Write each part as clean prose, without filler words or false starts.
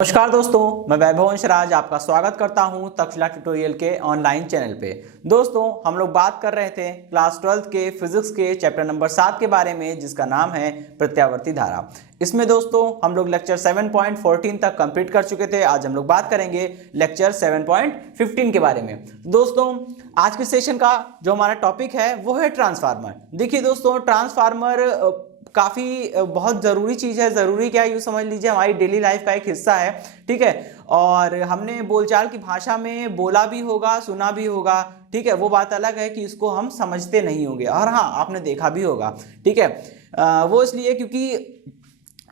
नमस्कार दोस्तों, मैं वैभव अंशराज आपका स्वागत करता हूं तक्षशिला ट्यूटोरियल के ऑनलाइन चैनल पे। दोस्तों, हम लोग बात कर रहे थे क्लास 12 के फिजिक्स के चैप्टर नंबर 7 के बारे में, जिसका नाम है प्रत्यावर्ती धारा। इसमें दोस्तों हम लोग लेक्चर 7.14 तक कंप्लीट कर चुके थे। आज हम लोग बात करेंगे लेक्चर 7.15 के बारे में। दोस्तों, आज के सेशन का जो हमारा टॉपिक है वो है ट्रांसफार्मर। देखिए दोस्तों, ट्रांसफार्मर काफ़ी बहुत ज़रूरी चीज़ है। ज़रूरी क्या है, यूँ समझ लीजिए हमारी डेली लाइफ का एक हिस्सा है, ठीक है। और हमने बोलचाल की भाषा में बोला भी होगा, सुना भी होगा, ठीक है। वो बात अलग है कि इसको हम समझते नहीं होंगे, और हाँ, आपने देखा भी होगा, ठीक है। वो इसलिए क्योंकि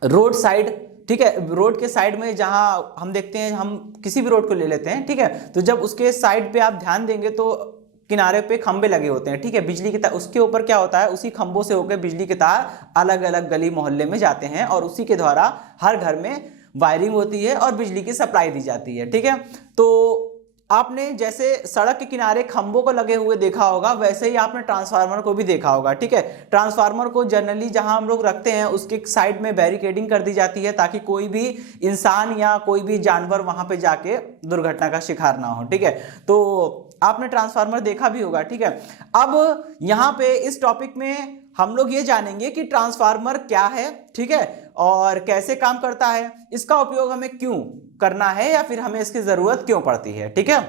रोड साइड, ठीक है, रोड के साइड में जहाँ हम देखते हैं, हम किसी भी रोड को ले लेते हैं, ठीक है, तो जब उसके साइड पे आप ध्यान देंगे तो किनारे पे खंबे लगे होते हैं, ठीक है, बिजली के तार। उसके ऊपर क्या होता है, उसी खंभों से होकर बिजली के तार अलग अलग गली मोहल्ले में जाते हैं, और उसी के द्वारा हर घर में वायरिंग होती है और बिजली की सप्लाई दी जाती है, ठीक है। तो आपने जैसे सड़क के किनारे खंभों को लगे हुए देखा होगा, वैसे ही आपने ट्रांसफार्मर को भी देखा होगा, ठीक है। ट्रांसफार्मर को जनरली जहां हम लोग रखते हैं उसके साइड में बैरिकेडिंग कर दी जाती है, ताकि कोई भी इंसान या कोई भी जानवर वहां पे जाके दुर्घटना का शिकार ना हो, ठीक है। तो आपने ट्रांसफार्मर देखा भी होगा, ठीक है। अब यहाँ पे इस टॉपिक में हम लोग ये जानेंगे कि ट्रांसफार्मर क्या है, ठीक है, और कैसे काम करता है, इसका उपयोग हमें क्यों करना है, या फिर हमें इसकी जरूरत क्यों पड़ती है, ठीक है।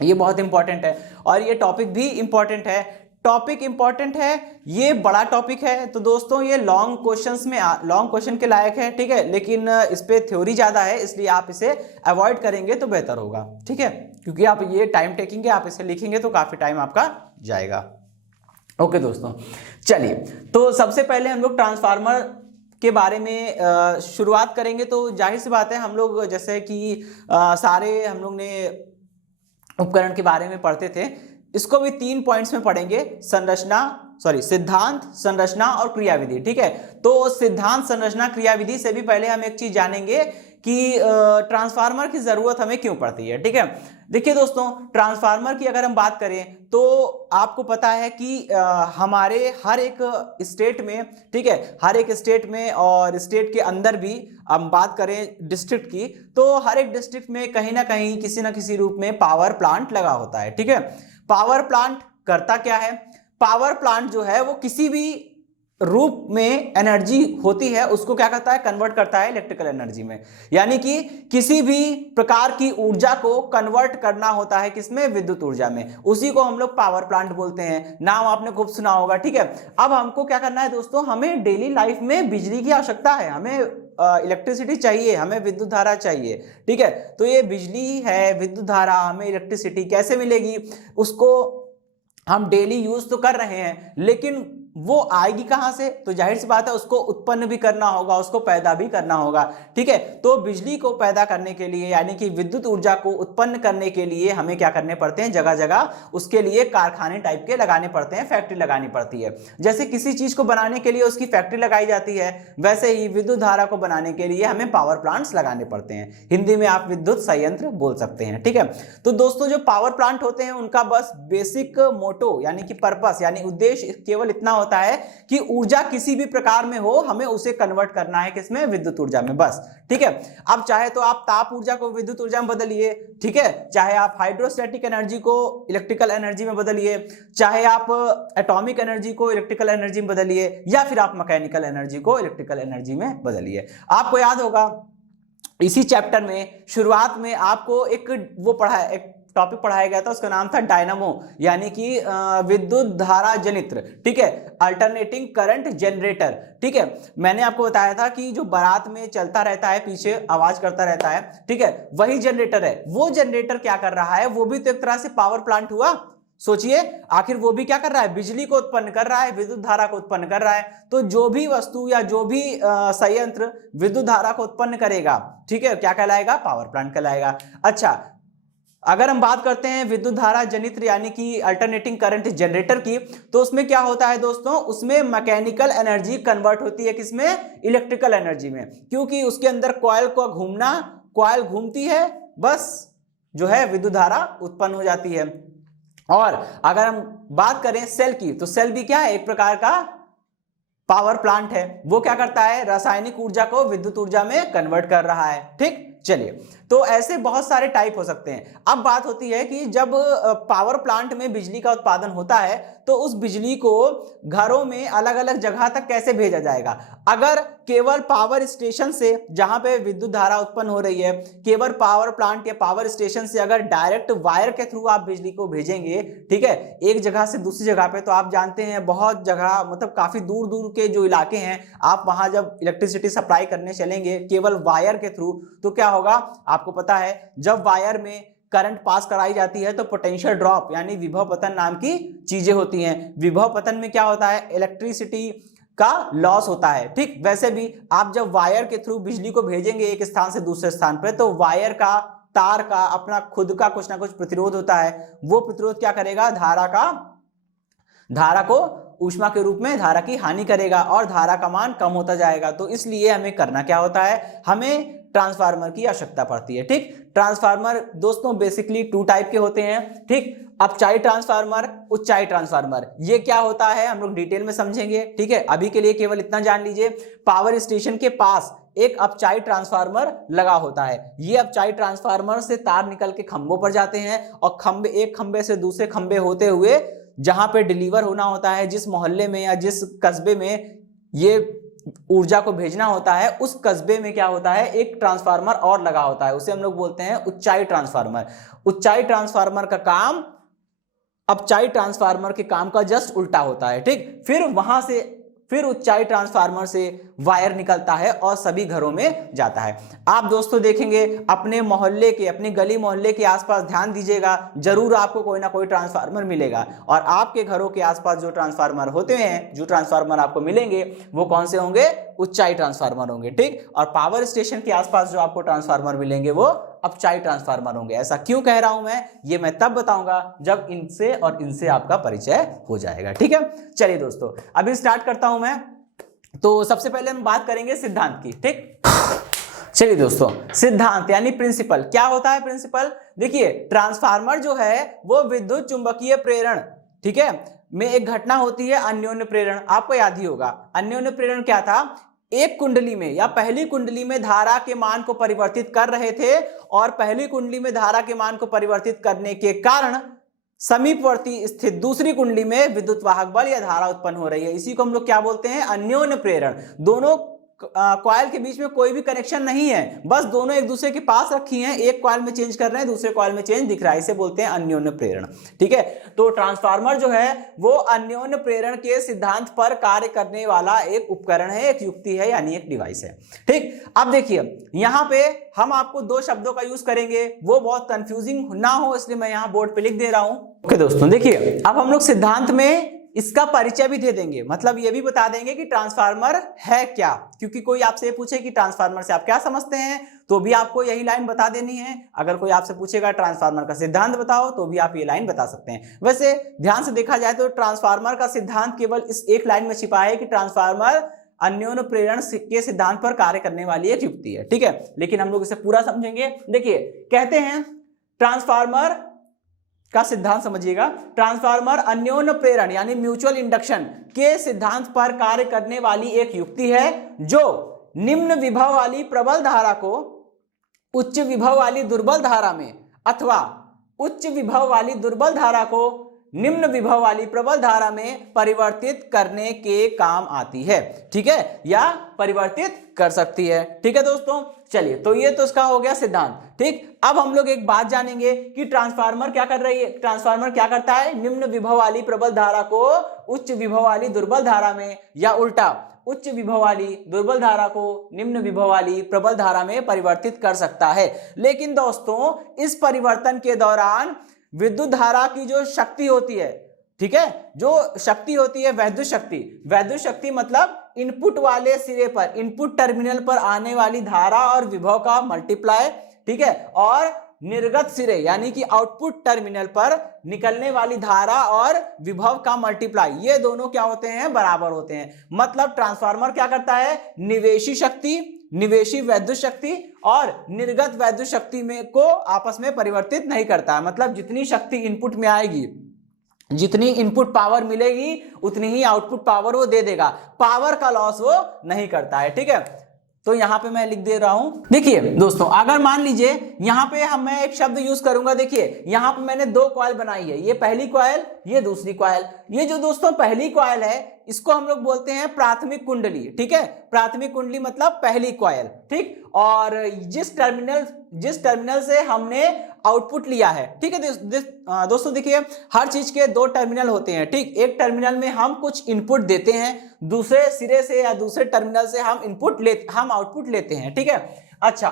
ये बहुत इंपॉर्टेंट है, और ये टॉपिक भी इंपॉर्टेंट है। टॉपिक इंपॉर्टेंट है, ये बड़ा टॉपिक है, तो दोस्तों ये लॉन्ग क्वेश्चन के लायक है, ठीक है। लेकिन इस पे थ्योरी ज्यादा है, इसलिए आप इसे अवॉइड करेंगे तो बेहतर होगा, ठीक है, क्योंकि आप ये टाइम टेकिंग है, आप इसे लिखेंगे तो काफी टाइम आपका जाएगा। ओके दोस्तों, चलिए, तो सबसे पहले हम लोग ट्रांसफार्मर के बारे में शुरुआत करेंगे। तो जाहिर सी बात है, हम लोग जैसे कि सारे हम लोग ने उपकरण के बारे में पढ़ते थे, इसको भी 3 पॉइंट्स में पढ़ेंगे। सिद्धांत, संरचना और क्रियाविधि, ठीक है। तो सिद्धांत, संरचना, क्रियाविधि से भी पहले हम एक चीज जानेंगे कि ट्रांसफार्मर की जरूरत हमें क्यों पड़ती है, ठीक है। देखिए दोस्तों, ट्रांसफार्मर की अगर हम बात करें तो आपको पता है कि हमारे हर एक स्टेट में, ठीक है, हर एक स्टेट में और स्टेट के अंदर भी हम बात करें डिस्ट्रिक्ट की, तो हर एक डिस्ट्रिक्ट में कहीं ना कहीं किसी ना किसी रूप में पावर प्लांट लगा होता है, ठीक है। पावर प्लांट करता क्या है? पावर प्लांट जो है वो किसी भी रूप में एनर्जी होती है उसको क्या करता है, कन्वर्ट करता है इलेक्ट्रिकल एनर्जी में। यानी कि किसी भी प्रकार की ऊर्जा को कन्वर्ट करना होता है किसमें, विद्युत ऊर्जा में। उसी को हम लोग पावर प्लांट बोलते हैं। नाम आपने खूब सुना होगा, ठीक है। अब हमको क्या करना है दोस्तों, हमें डेली लाइफ में बिजली की आवश्यकता है, हमें इलेक्ट्रिसिटी चाहिए, हमें विद्युत धारा चाहिए, ठीक है। तो ये बिजली है, विद्युत धारा, हमें इलेक्ट्रिसिटी कैसे मिलेगी, उसको हम डेली यूज तो कर रहे हैं, लेकिन वो आएगी कहां से? तो जाहिर सी बात है, उसको उत्पन्न भी करना होगा, उसको पैदा भी करना होगा, ठीक है। तो बिजली को पैदा करने के लिए, यानी कि विद्युत ऊर्जा को उत्पन्न करने के लिए हमें क्या करने पड़ते हैं, जगह जगह उसके लिए कारखाने टाइप के लगाने पड़ते हैं, फैक्ट्री लगानी पड़ती है। जैसे किसी चीज को बनाने के लिए उसकी फैक्ट्री लगाई जाती है, वैसे ही विद्युत धारा को बनाने के लिए हमें पावर प्लांट्स लगाने पड़ते हैं। हिंदी में आप विद्युत संयंत्र बोल सकते हैं, ठीक है। तो दोस्तों, जो पावर प्लांट होते हैं उनका बस बेसिक मोटो यानी कि पर्पस, यानी उद्देश्य केवल इतना होता है कि ऊर्जा किसी भी प्रकार में हो, हमें उसे कन्वर्ट करना है किसमें, विद्युत ऊर्जा में, बस, ठीक है। अब चाहे तो आप ताप ऊर्जा को विद्युत ऊर्जा में बदलिए, ठीक है, चाहे आप हाइड्रोस्टैटिक एनर्जी को इलेक्ट्रिकल एनर्जी में बदलिए, चाहे आप एटॉमिक एनर्जी को इलेक्ट्रिकल एनर्जी में बदलिए, या फिर आप मैकेनिकल एनर्जी को इलेक्ट्रिकल एनर्जी में बदलिए। आपको याद होगा इसी चैप्टर में शुरुआत में आपको एक टॉपिक पढ़ाया गया था, उसका नाम था डायनामो, यानी कि विद्युत धारा जनित्र, ठीक है, अल्टरनेटिंग करंट जनरेटर, ठीक है। मैंने आपको बताया था कि जो बारात में चलता रहता है, पीछे आवाज करता रहता है, ठीक है, वही जनरेटर है। वो जनरेटर क्या कर रहा है, वो भी तो एक तरह से पावर प्लांट हुआ। सोचिए, आखिर वो भी क्या कर रहा है, बिजली को उत्पन्न कर रहा है, विद्युत धारा को उत्पन्न कर रहा है। तो जो भी वस्तु या जो भी संयंत्र विद्युत धारा को उत्पन्न करेगा, ठीक है, क्या कहलाएगा, पावर प्लांट कहलाएगा। अच्छा, अगर हम बात करते हैं विद्युत धारा जनित्र यानी कि अल्टरनेटिंग करंट जनरेटर की, तो उसमें क्या होता है दोस्तों, उसमें मैकेनिकल एनर्जी कन्वर्ट होती है किसमें, इलेक्ट्रिकल एनर्जी में, क्योंकि उसके अंदर कॉइल को घूमना, कॉइल घूमती है, बस जो है विद्युत धारा उत्पन्न हो जाती है। और अगर हम बात करें सेल की, तो सेल भी क्या है, एक प्रकार का पावर प्लांट है। वो क्या करता है, रासायनिक ऊर्जा को विद्युत ऊर्जा में कन्वर्ट कर रहा है, ठीक। चलिए, तो ऐसे बहुत सारे टाइप हो सकते हैं। अब बात होती है कि जब पावर प्लांट में बिजली का उत्पादन होता है तो उस बिजली को घरों में अलग अलग जगह तक कैसे भेजा जाएगा। अगर केवल पावर स्टेशन से, जहां पे विद्युत धारा उत्पन्न हो रही है, केवल पावर प्लांट या पावर स्टेशन से अगर डायरेक्ट वायर के थ्रू आप बिजली को भेजेंगे, ठीक है, एक जगह से दूसरी जगह पे, तो आप जानते हैं बहुत जगह, मतलब काफी दूर दूर के जो इलाके हैं, आप वहां जब इलेक्ट्रिसिटी सप्लाई करने चलेंगे केवल वायर के थ्रू, तो क्या होगा आपको पता है, जब वायर में करंट पास कराई जाती है तो पोटेंशियल ड्रॉप यानी विभव पतन नाम की चीजें होती हैं। विभव पतन में क्या होता है, इलेक्ट्रिसिटी का लॉस होता है। ठीक वैसे भी आप जब वायर के थ्रू बिजली को भेजेंगे एक स्थान से दूसरे स्थान पर, तो वायर का, तार का अपना खुद का कुछ ना कुछ प्रतिरोध होता है। वो प्रतिरोध क्या करेगा, धारा को ऊष्मा के रूप में धारा की हानि करेगा और धारा का मान कम होता जाएगा। तो इसलिए हमें करना क्या होता है, हमें ट्रांसफार्मर की आवश्यकता पड़ती है। ठीक, ट्रांसफार्मर दोस्तों बेसिकली 2 टाइप के होते हैं। ठीक, अपचाई ट्रांसफार्मर, उच्चाई ट्रांसफार्मर। ये क्या होता है हम लोग डिटेल में समझेंगे। ठीक है, अभी के लिए केवल इतना जान लीजिए, पावर स्टेशन के पास एक अपचाई ट्रांसफार्मर लगा होता है। ये अपचाई ट्रांसफार्मर से तार निकल के खंभों पर जाते हैं और खंभे, एक खंभे से दूसरे खंभे होते हुए जहां पे डिलीवर होना होता है, जिस मोहल्ले में या जिस कस्बे में ये ऊर्जा को भेजना होता है, उस कस्बे में क्या होता है, एक ट्रांसफार्मर और लगा होता है, उसे हम लोग बोलते हैं उच्चाई ट्रांसफार्मर। उच्चाई ट्रांसफार्मर का काम अपचाई ट्रांसफार्मर के काम का जस्ट उल्टा होता है। ठीक, फिर उच्चाई ट्रांसफार्मर से वायर निकलता है और सभी घरों में जाता है। आप दोस्तों देखेंगे अपने मोहल्ले के, अपनी गली मोहल्ले के आसपास ध्यान दीजिएगा, जरूर आपको कोई ना कोई ट्रांसफार्मर मिलेगा। और आपके घरों के आसपास जो ट्रांसफार्मर होते हैं, जो ट्रांसफार्मर आपको मिलेंगे वो कौन से होंगे, उच्चाई ट्रांसफार्मर होंगे। ठीक, और पावर स्टेशन के आसपास जो आपको ट्रांसफार्मर मिलेंगे वो अपचाई ट्रांसफार्मर होंगे। ऐसा क्यों कह रहा हूं मैं तब बताऊंगा जब इनसे और इनसे आपका परिचय हो जाएगा। ठीक है, चलिए दोस्तों अभी स्टार्ट करता हूं मैं। तो सबसे पहले हम बात करेंगे सिद्धांत की। ठीक, चलिए दोस्तों, सिद्धांत यानी प्रिंसिपल। क्या होता है प्रिंसिपल, देखिए ट्रांसफार्मर जो है वो विद्युत चुंबकीय प्रेरण, ठीक है, में एक घटना होती है अन्योन्य प्रेरण। आपको याद ही होगा अन्योन्य प्रेरण क्या था, एक कुंडली में या पहली कुंडली में धारा के मान को परिवर्तित कर रहे थे और पहली कुंडली में धारा के मान को परिवर्तित करने के कारण समीपवर्ती स्थित दूसरी कुंडली में विद्युत वाहक बल या धारा उत्पन्न हो रही है। इसी को हम लोग क्या बोलते हैं, अन्योन्य प्रेरण। दोनों कॉइल के बीच में कोई भी कनेक्शन नहीं है, बस दोनों एक दूसरे के पास रखी हैं, एक कॉइल में चेंज कर रहे हैं, दूसरे कॉइल में चेंज दिख रहा है, इसे बोलते हैं अन्योन्य प्रेरण। ठीक है, तो ट्रांसफार्मर जो है वो अन्योन्य प्रेरण के सिद्धांत पर कार्य करने वाला एक उपकरण है, एक युक्ति है, यानी एक डिवाइस है। ठीक, अब देखिए यहां पे हम आपको 2 शब्दों का यूज करेंगे, वो बहुत कंफ्यूजिंग ना हो इसलिए मैं यहां बोर्ड पे लिख दे रहा हूं। ओके दोस्तों, देखिए अब हम लोग सिद्धांत में इसका परिचय भी दे देंगे, मतलब ये भी बता देंगे कि ट्रांसफार्मर है क्या, क्योंकि कोई आपसे पूछे कि ट्रांसफार्मर से आप क्या समझते हैं तो भी आपको यही लाइन बता देनी है। अगर कोई आपसे पूछेगा ट्रांसफार्मर का सिद्धांत बताओ तो भी आप ये लाइन बता सकते हैं। वैसे ध्यान से देखा जाए तो ट्रांसफार्मर का सिद्धांत केवल इस एक लाइन में छिपा है कि ट्रांसफार्मर अन्योन्य प्रेरण के सिद्धांत पर कार्य करने वाली एक युक्ति है। ठीक है, लेकिन हम लोग इसे पूरा समझेंगे। देखिए कहते हैं ट्रांसफार्मर का सिद्धांत समझिएगा, ट्रांसफार्मर अन्योन्य प्रेरण यानी म्यूचुअल इंडक्शन के सिद्धांत पर कार्य करने वाली एक युक्ति है जो निम्न विभव वाली प्रबल धारा को उच्च विभव वाली दुर्बल धारा में अथवा उच्च विभव वाली दुर्बल धारा को निम्न विभव वाली प्रबल धारा में परिवर्तित करने के काम आती है। ठीक है, या परिवर्तित कर सकती है। ठीक है दोस्तों, चलिए तो ये तो इसका हो गया सिद्धांत। ठीक, अब हम लोग एक बात जानेंगे कि ट्रांसफार्मर क्या कर रही है, ट्रांसफार्मर क्या करता है, निम्न विभव वाली प्रबल धारा को उच्च विभव वाली दुर्बल धारा में, या उल्टा उच्च विभव वाली दुर्बल धारा को निम्न विभव वाली प्रबल धारा में परिवर्तित कर सकता है। लेकिन दोस्तों इस परिवर्तन के दौरान विद्युत धारा की जो शक्ति होती है, ठीक है, जो शक्ति होती है वैद्युत शक्ति, वैद्युत शक्ति मतलब इनपुट वाले सिरे पर, इनपुट टर्मिनल पर आने वाली धारा और विभव का मल्टीप्लाई, ठीक है, और निर्गत सिरे यानी कि आउटपुट टर्मिनल पर निकलने वाली धारा और विभव का मल्टीप्लाई, ये दोनों क्या होते हैं, बराबर होते हैं। मतलब ट्रांसफार्मर क्या करता है, निवेशी शक्ति, निवेशी वैद्युत शक्ति और निर्गत वैद्युत शक्ति में को आपस में परिवर्तित नहीं करता है। मतलब जितनी शक्ति इनपुट में आएगी, जितनी इनपुट पावर मिलेगी उतनी ही आउटपुट पावर वो दे देगा, पावर का लॉस वो नहीं करता है। ठीक है, तो यहाँ पे मैं लिख दे रहा हूं। देखिए दोस्तों, अगर मान लीजिए यहाँ पे मैं एक शब्द यूज करूंगा। देखिए यहाँ पे मैंने दो कॉइल बनाई है, ये पहली कॉइल, ये दूसरी कॉइल। ये जो दोस्तों पहली कॉइल है इसको हम लोग बोलते हैं प्राथमिक कुंडली, ठीक है। प्राथमिक कुंडली मतलब पहली कॉइल, ठीक। और जिस टर्मिनल से हमने आउटपुट लिया है, ठीक है दोस्तों, देखिए हर चीज के दो टर्मिनल होते हैं, ठीक। एक टर्मिनल में हम कुछ इनपुट देते हैं, दूसरे सिरे से या दूसरे टर्मिनल से हम आउटपुट लेते हैं, ठीक है। अच्छा,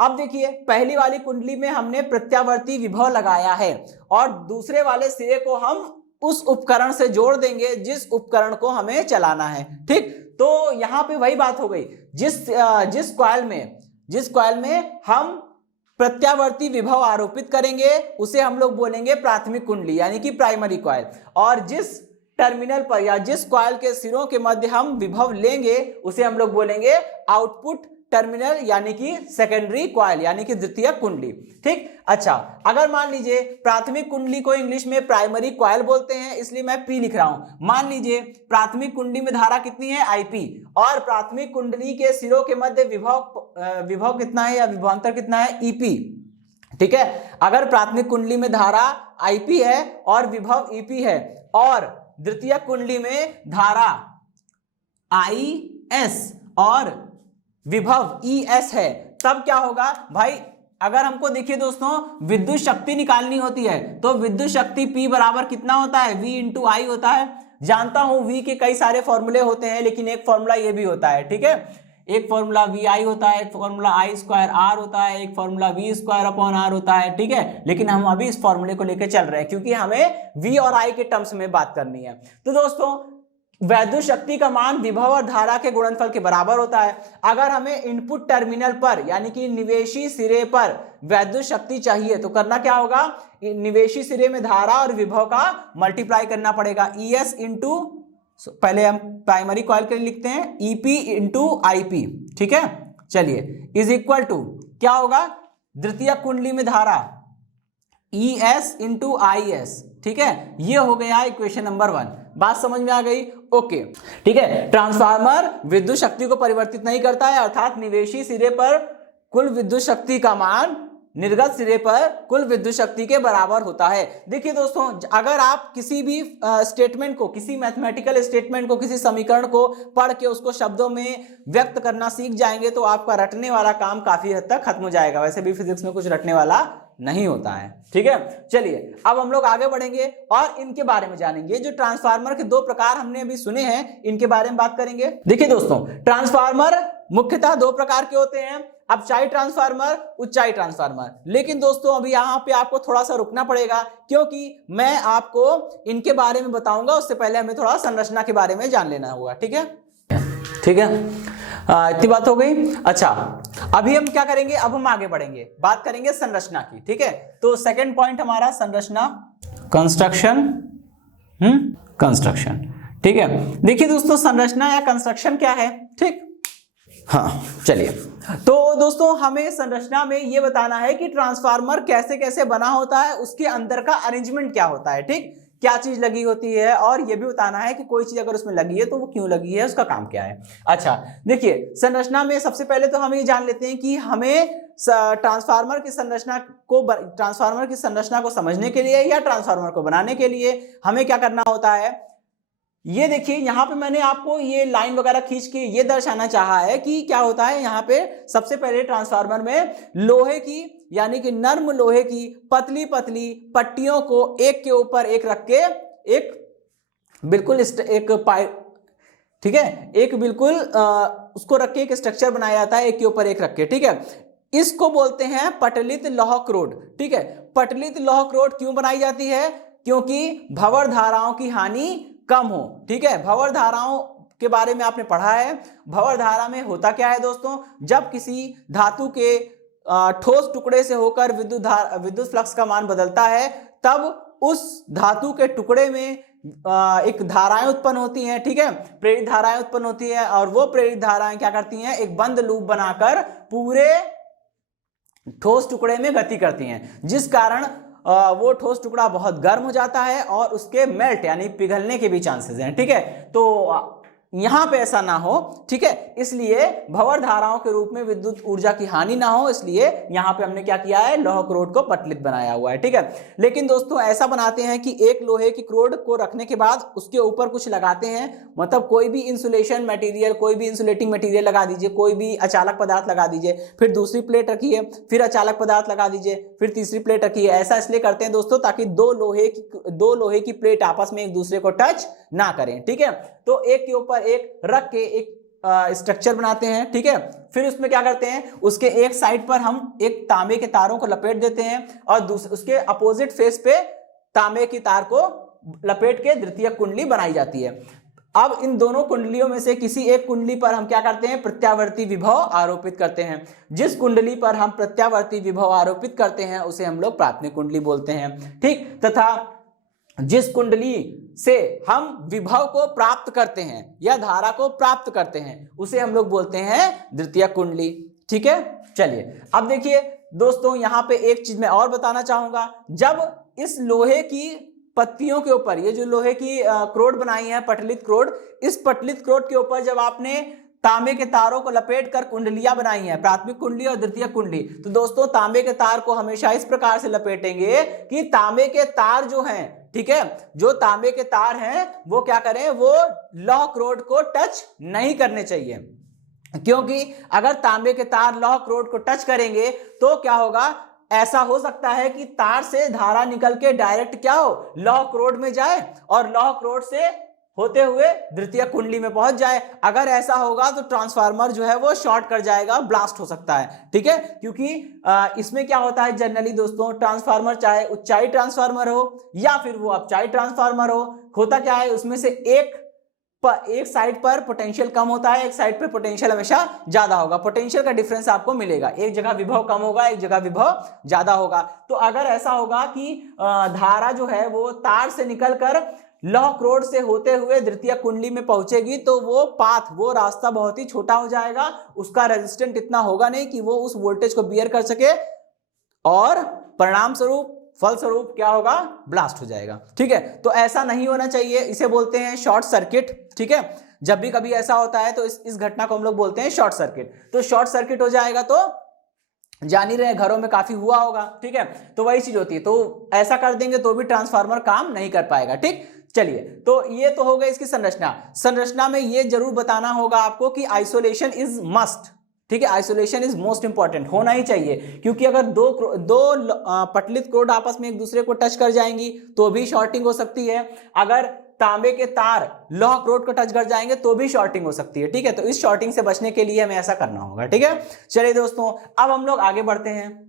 अब देखिए पहली वाली कुंडली में हमने प्रत्यावर्ती विभव लगाया है और दूसरे वाले सिरे को हम उस उपकरण से जोड़ देंगे जिस उपकरण को हमें चलाना है, ठीक। तो यहां पे वही बात हो गई, जिस कॉइल में हम प्रत्यावर्ती विभव आरोपित करेंगे उसे हम लोग बोलेंगे प्राथमिक कुंडली यानी कि प्राइमरी कॉइल, और जिस टर्मिनल पर या जिस कॉइल के सिरों के मध्य हम विभव लेंगे उसे हम लोग बोलेंगे आउटपुट टर्मिनल यानी कि सेकेंडरी कॉइल यानी कि द्वितीयक कुंडली, ठीक। अच्छा, अगर मान लीजिए प्राथमिक कुंडली को इंग्लिश में प्राइमरी कॉइल बोलते हैं, इसलिए मैं पी लिख रहा हूं। मान लीजिए प्राथमिक कुंडली में धारा कितनी है, आईपी, और प्राथमिक कुंडली के सिरों के मध्य विभव कितना है या विभवांतर कितना है, ईपी, ठीक है। अगर प्राथमिक कुंडली में धारा आईपी है और विभव ईपी है और द्वितीयक कुंडली में धारा आईएस और विभव ES है, तब क्या होगा भाई। अगर हमको देखिए दोस्तों विद्युत शक्ति निकालनी होती है तो विद्युत शक्ति P बराबर कितना होता है, V इंटू I होता है। जानता हूं V के कई सारे फॉर्मूले होते हैं, लेकिन एक फॉर्मूला ये भी होता है, ठीक है। एक फॉर्मूला VI होता है, एक फॉर्मूला I स्क्वायर R होता है, एक formula V square upon R होता है, ठीक है। लेकिन हम अभी इस फॉर्मूले को लेकर चल रहे हैं क्योंकि हमें V और I के टर्म्स में बात करनी है। तो दोस्तों वैद्युत शक्ति का मान विभव और धारा के गुणनफल के बराबर होता है। अगर हमें इनपुट टर्मिनल पर यानी कि निवेशी सिरे पर वैद्युत शक्ति चाहिए तो करना क्या होगा, निवेशी सिरे में धारा और विभव का मल्टीप्लाई करना पड़ेगा। ES इंटू, पहले हम प्राइमरी कॉइल के लिए लिखते हैं, EP इंटू IP, ठीक है। चलिए, इज इक्वल टू क्या होगा, द्वितीयक कुंडली में धारा ES इंटू IS, ठीक है। ये हो गया इक्वेशन नंबर 1। बात समझ में आ गई, ओके, ठीक है। ट्रांसफार्मर विद्युत शक्ति को परिवर्तित नहीं करता है, अर्थात निवेशी सिरे पर कुल विद्युत शक्ति का मान निर्गत सिरे पर कुल विद्युत शक्ति के बराबर होता है। देखिए दोस्तों, अगर आप किसी भी स्टेटमेंट को, किसी मैथमेटिकल स्टेटमेंट को, किसी समीकरण को पढ़ के उसको शब्दों में व्यक्त करना सीख जाएंगे तो आपका रटने वाला काम काफी हद तक खत्म हो जाएगा। वैसे भी फिजिक्स में कुछ रटने वाला नहीं होता है, ठीक है। चलिए अब हम लोग आगे बढ़ेंगे और इनके बारे में जानेंगे। जो ट्रांसफार्मर के दो प्रकार हमने अभी सुने हैं, इनके बारे में बात करेंगे। देखिए दोस्तों, ट्रांसफार्मर मुख्यतः दो प्रकार के होते हैं, अपचाई ट्रांसफार्मर, उच्चाई ट्रांसफार्मर। लेकिन दोस्तों अभी यहाँ पे आपको थोड़ा सा रुकना पड़ेगा क्योंकि मैं आपको इनके बारे में बताऊंगा, उससे पहले हमें थोड़ा संरचना के बारे में जान लेना होगा, ठीक है, ठीक है। इतनी बात हो गई। अच्छा, अभी हम क्या करेंगे, अब हम आगे बढ़ेंगे, बात करेंगे संरचना की, ठीक है। तो सेकंड पॉइंट हमारा संरचना, कंस्ट्रक्शन, कंस्ट्रक्शन, ठीक है। देखिए दोस्तों, संरचना या कंस्ट्रक्शन क्या है, ठीक। हाँ चलिए, तो दोस्तों हमें संरचना में ये बताना है कि ट्रांसफार्मर कैसे कैसे बना होता है, उसके अंदर का अरेंजमेंट क्या होता है, ठीक, क्या चीज लगी होती है, और ये भी बताना है कि कोई चीज अगर उसमें लगी है तो वो क्यों लगी है, उसका काम क्या है। अच्छा देखिए, संरचना में सबसे पहले तो हम ये जान लेते हैं कि हमें ट्रांसफार्मर की संरचना को समझने के लिए या ट्रांसफार्मर को बनाने के लिए हमें क्या करना होता है। ये देखिए यहाँ पे मैंने आपको ये लाइन वगैरह खींच के ये दर्शाना चाहा है कि क्या होता है। यहाँ पे सबसे पहले ट्रांसफार्मर में लोहे की यानी कि नर्म लोहे की पतली पतली पट्टियों को एक के ऊपर एक रख के एक बिल्कुल एक पाइप, ठीक है, एक बिल्कुल उसको रख के एक स्ट्रक्चर बनाया जाता है, एक के ऊपर एक रख के, ठीक है। इसको बोलते हैं पटलित लौहक रोड, ठीक है। पटलित लौहक रोड क्यों बनाई जाती है, क्योंकि भंवर धाराओं की हानि कम हो, ठीक है। भंवर धाराओं के बारे में आपने पढ़ा है। भंवर धारा में होता क्या है दोस्तों, जब किसी धातु के ठोस टुकड़े से होकर विद्युत फ्लक्स का मान बदलता है तब उस धातु के टुकड़े में एक धाराएं उत्पन्न होती हैं, ठीक है, प्रेरित धाराएं उत्पन्न होती है, और वो प्रेरित धाराएं क्या करती हैं, एक बंद लूप बनाकर पूरे ठोस टुकड़े में गति करती हैं, जिस कारण वो ठोस टुकड़ा बहुत गर्म हो जाता है और उसके मेल्ट यानी पिघलने के भी चांसेस हैं, ठीक है। तो यहां पे ऐसा ना हो, ठीक है, इसलिए भंवर धाराओं के रूप में विद्युत ऊर्जा की हानि ना हो, इसलिए यहां पे हमने क्या किया है, लोह क्रोड को पटलित बनाया हुआ है, ठीक है। लेकिन दोस्तों ऐसा बनाते हैं कि एक लोहे की क्रोड को रखने के बाद उसके ऊपर कुछ लगाते हैं, मतलब कोई भी इंसुलेशन मटेरियल, कोई भी इंसुलेटिंग मटेरियल लगा दीजिए, कोई भी अचालक पदार्थ लगा दीजिए, फिर दूसरी प्लेट रखिए, फिर अचालक पदार्थ लगा दीजिए, फिर तीसरी प्लेट रखिए। ऐसा इसलिए करते हैं दोस्तों ताकि दो लोहे की प्लेट आपस में एक दूसरे को टच ना करें, ठीक है। तो एक के ऊपर एक रख के एक स्ट्रक्चर बनाते हैं, ठीक है। फिर उसमें क्या करते हैं, उसके एक साइड पर हम एक तांबे के तारों को लपेट देते हैं और उसके अपोजिट फेस पे तांबे की तार को लपेट के द्वितीयक कुंडली बनाई जाती है। अब इन दोनों कुंडलियों में से किसी एक कुंडली पर हम क्या करते हैं, प्रत्यावर्ती विभव आरोपित करते हैं। जिस कुंडली पर हम प्रत्यावर्ती विभव आरोपित करते हैं उसे हम लोग प्राथमिक कुंडली बोलते हैं, ठीक। तथा जिस कुंडली से हम विभव को प्राप्त करते हैं या धारा को प्राप्त करते हैं उसे हम लोग बोलते हैं द्वितीयक कुंडली, ठीक है। चलिए अब देखिए दोस्तों, यहां पे एक चीज मैं और बताना चाहूंगा। जब इस लोहे की पत्तियों के ऊपर, ये जो लोहे की क्रोड बनाई है पटलित क्रोड, इस पटलित क्रोड के ऊपर जब आपने तांबे के तारों को लपेट कर कुंडलियां बनाई हैं, प्राथमिक कुंडली और द्वितीयक कुंडली, तो दोस्तों तांबे के तार को हमेशा इस प्रकार से लपेटेंगे कि तांबे के तार जो हैं, ठीक है, जो तांबे के तार हैं वो क्या करें, वो लौह क्रोड को टच नहीं करने चाहिए, क्योंकि अगर तांबे के तार लौह क्रोड को टच करेंगे तो क्या होगा, ऐसा हो सकता है कि तार से धारा निकल के डायरेक्ट क्या हो, लौह क्रोड में जाए और लौह क्रोड से होते हुए द्वितीयक कुंडली में पहुंच जाए। अगर ऐसा होगा तो ट्रांसफार्मर जो है वो शॉर्ट कर जाएगा, ब्लास्ट हो सकता है, ठीक है। क्योंकि इसमें क्या होता है जनरली दोस्तों, ट्रांसफार्मर चाहे ऊंचाई ट्रांसफार्मर हो या फिर वो अपचाई ट्रांसफार्मर हो, होता क्या है, उसमें से एक साइड पर पोटेंशियल कम होता है, एक साइड पर पोटेंशियल हमेशा ज्यादा होगा। पोटेंशियल का डिफरेंस आपको मिलेगा, एक जगह विभव कम होगा, एक जगह विभव ज्यादा होगा। तो अगर ऐसा होगा कि धारा जो है वो तार से निकलकर लौह क्रोड से होते हुए द्वितीयक कुंडली में पहुंचेगी तो वो रास्ता बहुत ही छोटा हो जाएगा, उसका रेजिस्टेंट इतना होगा नहीं कि वो उस वोल्टेज को बियर कर सके और परिणाम स्वरूप फलस्वरूप क्या होगा, ब्लास्ट हो जाएगा, ठीक है। तो ऐसा नहीं होना चाहिए, इसे बोलते हैं शॉर्ट सर्किट, ठीक है। जब भी कभी ऐसा होता है तो इस घटना को हम लोग बोलते हैं शॉर्ट सर्किट। तो शॉर्ट सर्किट हो जाएगा तो जान ही रहे, घरों में काफी हुआ होगा, ठीक है। तो वही चीज होती है, तो ऐसा कर देंगे तो भी ट्रांसफार्मर काम नहीं कर पाएगा, ठीक। चलिए, तो ये तो हो गई इसकी संरचना में ये जरूर बताना होगा आपको कि आइसोलेशन इज मस्ट, ठीक है। आइसोलेशन इज मोस्ट इंपॉर्टेंट, होना ही चाहिए, क्योंकि अगर दो पटलित क्रोड आपस में एक दूसरे को टच कर जाएंगी तो भी शॉर्टिंग हो सकती है। अगर तांबे के तार लौह क्रोड को टच कर जाएंगे तो भी शॉर्टिंग हो सकती है, ठीक है। तो इस शॉर्टिंग से बचने के लिए हमें ऐसा करना होगा, ठीक है। चलिए दोस्तों, अब हम लोग आगे बढ़ते हैं।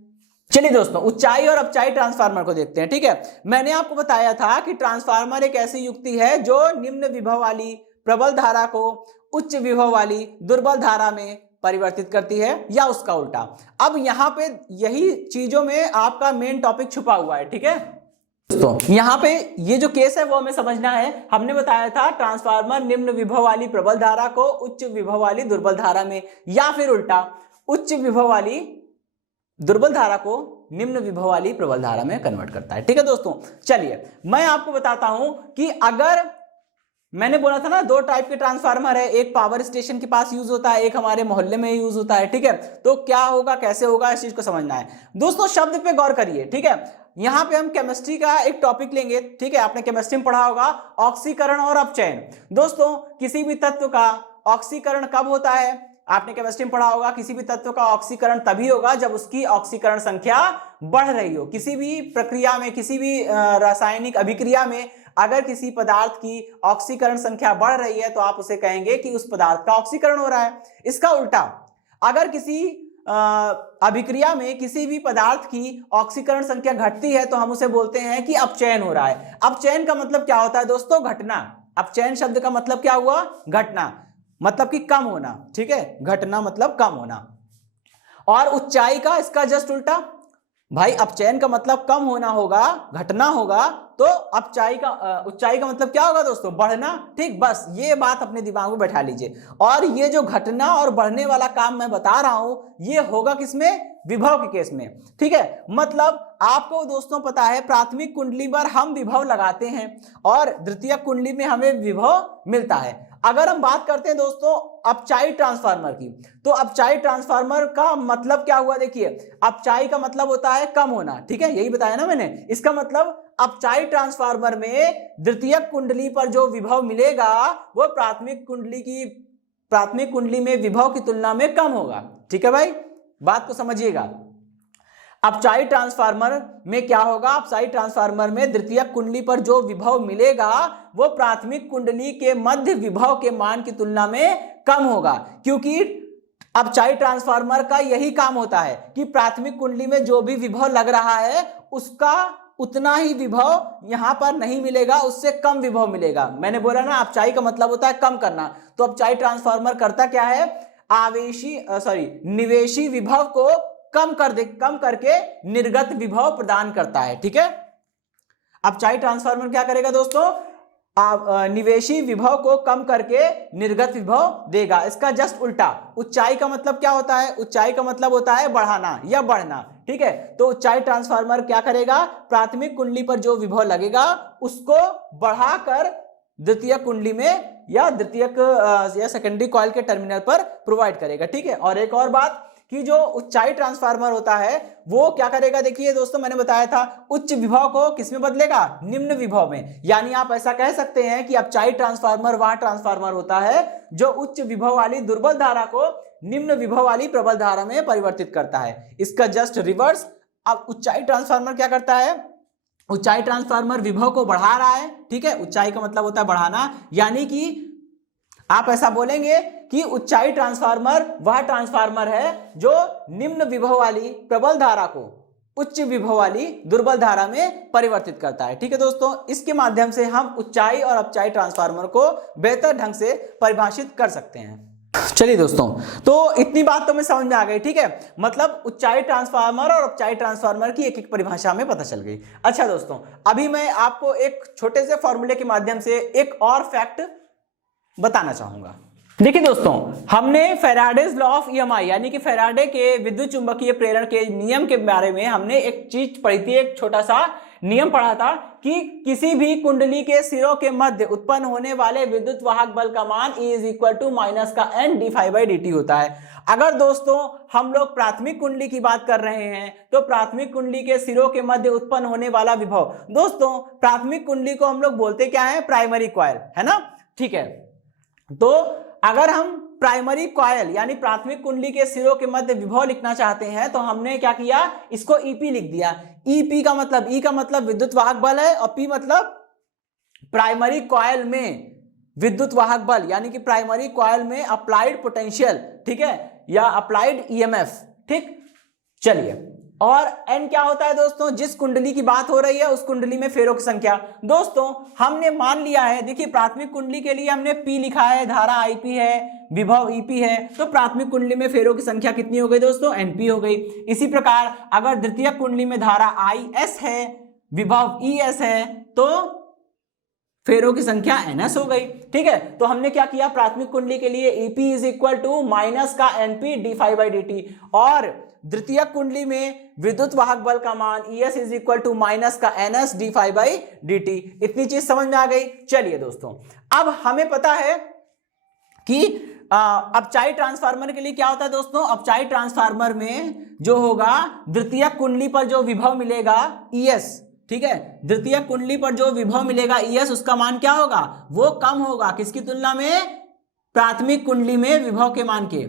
चलिए दोस्तों, ऊंचाई और अपचाई ट्रांसफार्मर को देखते हैं, ठीक है। मैंने आपको बताया था कि ट्रांसफार्मर एक ऐसी युक्ति है जो निम्न विभव वाली प्रबल धारा को उच्च विभव वाली दुर्बल धारा में परिवर्तित करती है या उसका उल्टा। अब यहां पे यही चीजों में आपका मेन टॉपिक छुपा हुआ है, ठीक है दोस्तों। यहां पे ये जो केस है वो हमें समझना है। हमने बताया था ट्रांसफार्मर निम्न विभव वाली प्रबल धारा को उच्च विभव वाली दुर्बल धारा में, या फिर उल्टा उच्च विभव वाली दुर्बल धारा को निम्न विभव वाली प्रबल धारा में कन्वर्ट करता है, ठीक है दोस्तों। चलिए मैं आपको बताता हूं कि अगर मैंने बोला था ना, दो टाइप के ट्रांसफार्मर है, एक पावर स्टेशन के पास यूज होता है, एक हमारे मोहल्ले में यूज होता है, ठीक है। तो क्या होगा, कैसे होगा, इस चीज को समझना है दोस्तों। शब्द पे गौर करिए, ठीक है। यहां पे हम केमिस्ट्री का एक टॉपिक लेंगे, ठीक है। आपने केमिस्ट्री में पढ़ा होगा ऑक्सीकरण और अपचयन। दोस्तों किसी भी तत्व का ऑक्सीकरण कब होता है, आपने केमिस्ट्री में पढ़ा होगा, किसी भी तत्व का ऑक्सीकरण तभी होगा जब उसकी ऑक्सीकरण संख्या बढ़ रही हो। किसी भी प्रक्रिया में, किसी भी रासायनिक अभिक्रिया में अगर किसी पदार्थ की ऑक्सीकरण संख्या बढ़ रही है तो आप उसे कहेंगे कि उस पदार्थ का ऑक्सीकरण हो रहा है। इसका उल्टा, अगर किसी अभिक्रिया में किसी भी पदार्थ की ऑक्सीकरण संख्या घटती है तो हम उसे बोलते हैं कि अपचयन हो रहा है। अपचयन का मतलब क्या होता है दोस्तों, घटना। अपचयन शब्द का मतलब क्या हुआ, घटना, मतलब कि कम होना, ठीक है। घटना मतलब कम होना। और ऊंचाई का इसका जस्ट उल्टा, भाई अपचयन का मतलब कम होना होगा, घटना होगा, तो ऊंचाई का मतलब क्या होगा दोस्तों, बढ़ना, ठीक। बस ये बात अपने दिमाग में बैठा लीजिए। और ये जो घटना और बढ़ने वाला काम मैं बता रहा हूं ये होगा किसमें, विभव के केस में, ठीक है। मतलब आपको दोस्तों पता है प्राथमिक कुंडली पर हम विभव लगाते हैं और द्वितीयक कुंडली में हमें विभव मिलता है। अगर हम बात करते हैं दोस्तों अपचाई ट्रांसफार्मर की, तो अपचाई ट्रांसफार्मर का मतलब क्या हुआ, देखिए अपचाई का मतलब होता है कम होना, ठीक है, यही बताया ना मैंने। इसका मतलब अपचाई ट्रांसफार्मर में द्वितीयक कुंडली पर जो विभव मिलेगा वो प्राथमिक कुंडली में विभव की तुलना में कम होगा। ठीक है भाई, बात को समझिएगा। अपचाई ट्रांसफार्मर में क्या होगा, अपचाई ट्रांसफार्मर में द्वितीयक कुंडली पर जो विभव मिलेगा वो प्राथमिक कुंडली के मध्य विभव के मान की तुलना में कम होगा, क्योंकि अपचाई ट्रांसफार्मर का यही काम होता है कि प्राथमिक कुंडली में जो भी विभव लग रहा है उसका उतना ही विभव यहां पर नहीं मिलेगा, उससे कम विभव मिलेगा। मैंने बोला ना अपचाई का मतलब होता है कम करना, तो अपचाई ट्रांसफार्मर करता क्या है, निवेशी विभव को कम करके निर्गत विभव प्रदान करता है। ठीक है, अपचाई ट्रांसफार्मर क्या करेगा दोस्तों, निवेशी विभव को कम करके निर्गत विभव देगा। इसका जस्ट उल्टा, उच्चाई का मतलब क्या होता है, उच्चाई का मतलब होता है बढ़ाना या बढ़ना। ठीक है, तो उच्चाई ट्रांसफार्मर क्या करेगा, प्राथमिक कुंडली पर जो विभव लगेगा उसको बढ़ाकर द्वितीय कुंडली में या सेकेंडरी कॉइल के टर्मिनल पर प्रोवाइड करेगा। ठीक है, और एक और बात कि जो उच्चाई ट्रांसफार्मर होता है वो क्या करेगा, देखिए दोस्तों मैंने बताया था उच्च विभव को किसमें बदलेगा, निम्न विभव में। यानी आप ऐसा कह सकते हैं कि अपचाई ट्रांसफार्मर वह ट्रांसफार्मर होता है जो उच्च विभव वाली दुर्बल धारा को निम्न विभव वाली प्रबल धारा में परिवर्तित करता है। इसका जस्ट रिवर्स, अब उच्चाई ट्रांसफार्मर क्या करता है, उच्चाई ट्रांसफार्मर विभव को बढ़ा रहा है। ठीक है, उच्चाई का मतलब होता है बढ़ाना, यानी कि आप ऐसा बोलेंगे कि उच्चाई ट्रांसफार्मर वह ट्रांसफार्मर है जो निम्न विभव वाली प्रबल धारा को उच्च विभव वाली दुर्बल धारा में परिवर्तित करता है। ठीक है दोस्तों, इसके माध्यम से हम उच्चाई और अपचाई ट्रांसफार्मर को बेहतर ढंग से परिभाषित कर सकते हैं। चलिए दोस्तों, तो इतनी बात तो हमें समझ में आ गई। ठीक है, मतलब उच्चाई ट्रांसफार्मर और अपचाई ट्रांसफार्मर की एक एक परिभाषा में पता चल गई। अच्छा दोस्तों, अभी मैं आपको एक छोटे से फॉर्मूले के माध्यम से एक और फैक्ट बताना चाहूंगा। देखिए दोस्तों, हमने फैराडेज लॉ ऑफ ईएमआई यानी कि फैराडे के विद्युत चुंबकीय प्रेरण के नियम के बारे में हमने एक चीज पढ़ी थी, एक छोटा सा नियम पढ़ा था कि किसी भी कुंडली के सिरों के मध्य उत्पन्न होने वाले विद्युत वाहक बल का मान E is equal to minus का n d∅dt होता है। अगर दोस्तों हम लोग प्राथमिक कुंडली की बात कर रहे हैं तो प्राथमिक कुंडली के सिरों के मध्य उत्पन्न होने वाला विभव, दोस्तों प्राथमिक कुंडली को हम लोग बोलते क्या है, प्राइमरी कॉइल, है ना। ठीक है, तो अगर हम प्राइमरी कॉइल यानी प्राथमिक कुंडली के सिरों के मध्य विभव लिखना चाहते हैं तो हमने क्या किया, इसको ईपी लिख दिया। ईपी का मतलब, ई का मतलब विद्युत वाहक बल है और पी मतलब प्राइमरी कॉइल में विद्युत वाहक बल यानी कि प्राइमरी कॉइल में अप्लाइड पोटेंशियल, ठीक है, या अप्लाइड ईएमएफ। ठीक, चलिए, और एन क्या होता है दोस्तों, जिस कुंडली की बात हो रही है उस कुंडली में फेरों की संख्या। दोस्तों हमने मान लिया है, देखिए प्राथमिक कुंडली के लिए हमने पी लिखा है, धारा आईपी है, विभव ईपी है, तो प्राथमिक कुंडली में फेरों की संख्या कितनी हो गई दोस्तों, एनपी हो गई। इसी प्रकार अगर द्वितीय कुंडली में धारा आईएस है, विभव ईएस है, तो फेरों की संख्या एनएस हो गई। ठीक है, तो हमने क्या किया, प्राथमिक कुंडली के लिए EP is equal to minus का एनपी d∅dt, और द्वितीय कुंडली में विद्युत वाहक बल का मान ES is equal to minus का NS d∅dt। इतनी चीज समझ में आ गई। चलिए दोस्तों, अब हमें पता है कि अपचाई ट्रांसफार्मर के लिए क्या होता है दोस्तों, अपचाई ट्रांसफार्मर में जो होगा द्वितीय कुंडली पर जो विभव मिलेगा ES, ठीक है, द्वितीय कुंडली पर जो विभव मिलेगा ES, उसका मान क्या होगा, वो कम होगा किसकी तुलना में, प्राथमिक कुंडली में विभव के मान के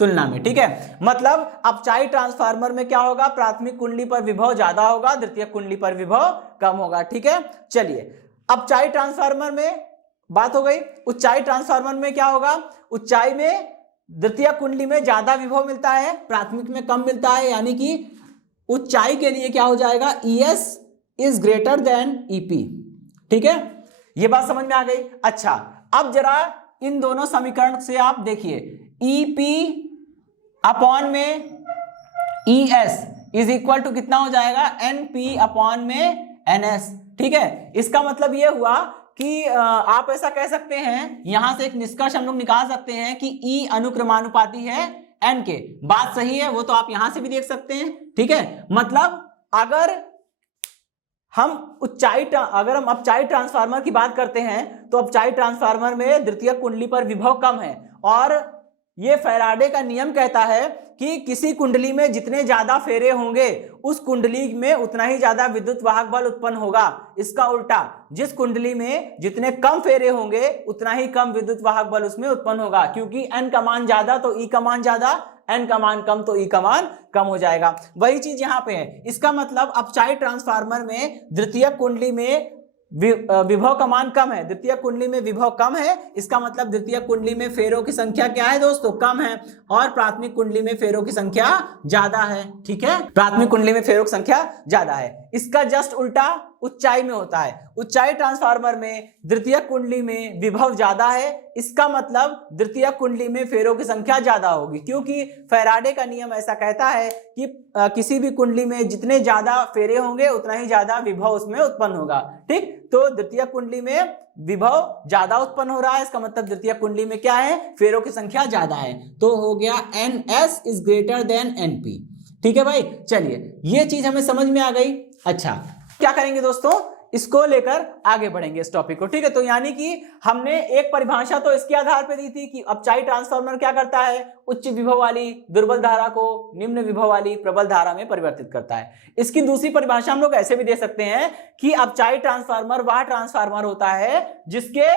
तुलना में। ठीक है, मतलब अपचाई ट्रांसफार्मर में क्या होगा, प्राथमिक कुंडली पर विभव ज्यादा होगा, द्वितीय कुंडली पर विभव कम होगा। ठीक है, चलिए, अपचाई ट्रांसफार्मर में बात हो गई। उच्चाई ट्रांसफार्मर में क्या होगा, उच्चाई में द्वितीय कुंडली में ज्यादा विभव मिलता है, प्राथमिक में कम मिलता है, यानी कि उच्चाई के लिए क्या हो जाएगा, ES is greater than EP। ठीक है, ये बात समझ में आ गई। अच्छा, अब जरा इन दोनों समीकरण से आप देखिए, EP अपॉन में ES इज इक्वल टू कितना हो जाएगा, NP अपॉन में NS। ठीक है, इसका मतलब ये हुआ कि आप ऐसा कह सकते हैं, यहां से एक निष्कर्ष हम लोग निकाल सकते हैं कि E अनुक्रमानुपाती है N के। बात सही है, वो तो आप यहां से भी देख सकते हैं। ठीक है, मतलब अगर हम अगर हम अपचाई ट्रांसफार्मर की बात करते हैं तो अपचाई ट्रांसफार्मर में द्वितीयक कुंडली पर विभव कम है, और ये फैराडे का नियम कहता है कि किसी कुंडली में जितने ज्यादा फेरे होंगे उस कुंडली में उतना ही ज्यादा विद्युत वाहक बल उत्पन्न होगा। इसका उल्टा, जिस कुंडली में जितने कम फेरे होंगे उतना ही कम विद्युत वाहक बल उसमें उत्पन्न होगा, क्योंकि n का मान ज्यादा तो E का मान ज्यादा, n का मान कम तो E का मान कम हो जाएगा। वही चीज यहाँ पे है। इसका मतलब अपचाई ट्रांसफार्मर में द्वितीयक कुंडली में विभव का मान कम है, द्वितीय कुंडली में विभव कम है। इसका मतलब द्वितीय कुंडली में फेरों की संख्या क्या है दोस्तों, कम है, और प्राथमिक कुंडली में फेरों की संख्या ज्यादा है। ठीक है, प्राथमिक कुंडली में फेरों की संख्या ज्यादा है। इसका जस्ट उल्टा उच्चाई में होता है। उच्चाई ट्रांसफार्मर में द्वितीय कुंडली में विभव ज्यादा है, इसका मतलब द्वितीय कुंडली में फेरों की संख्या ज्यादा होगी, क्योंकि फैराडे का नियम ऐसा कहता है कि किसी भी कुंडली में जितने ज्यादा फेरे होंगे उतना ही ज्यादा विभव उसमें उत्पन्न होगा। ठीक, तो द्वितीय कुंडली में विभव ज्यादा उत्पन्न हो रहा है, इसका मतलब द्वितीय कुंडली में क्या है, फेरों की संख्या ज्यादा है। तो हो गया NS is greater than NP। ठीक है भाई, चलिए ये चीज हमें समझ में आ गई। अच्छा, क्या करेंगे दोस्तों, इसको लेकर आगे बढ़ेंगे इस टॉपिक को। ठीक है, तो यानी कि हमने एक परिभाषा तो इसके आधार पर दी थी कि अपचाई ट्रांसफार्मर क्या करता है, उच्च विभव वाली दुर्बल धारा को निम्न विभव वाली प्रबल धारा में परिवर्तित करता है। इसकी दूसरी परिभाषा हम लोग ऐसे भी दे सकते हैं कि अपचाई ट्रांसफार्मर वह ट्रांसफार्मर होता है जिसके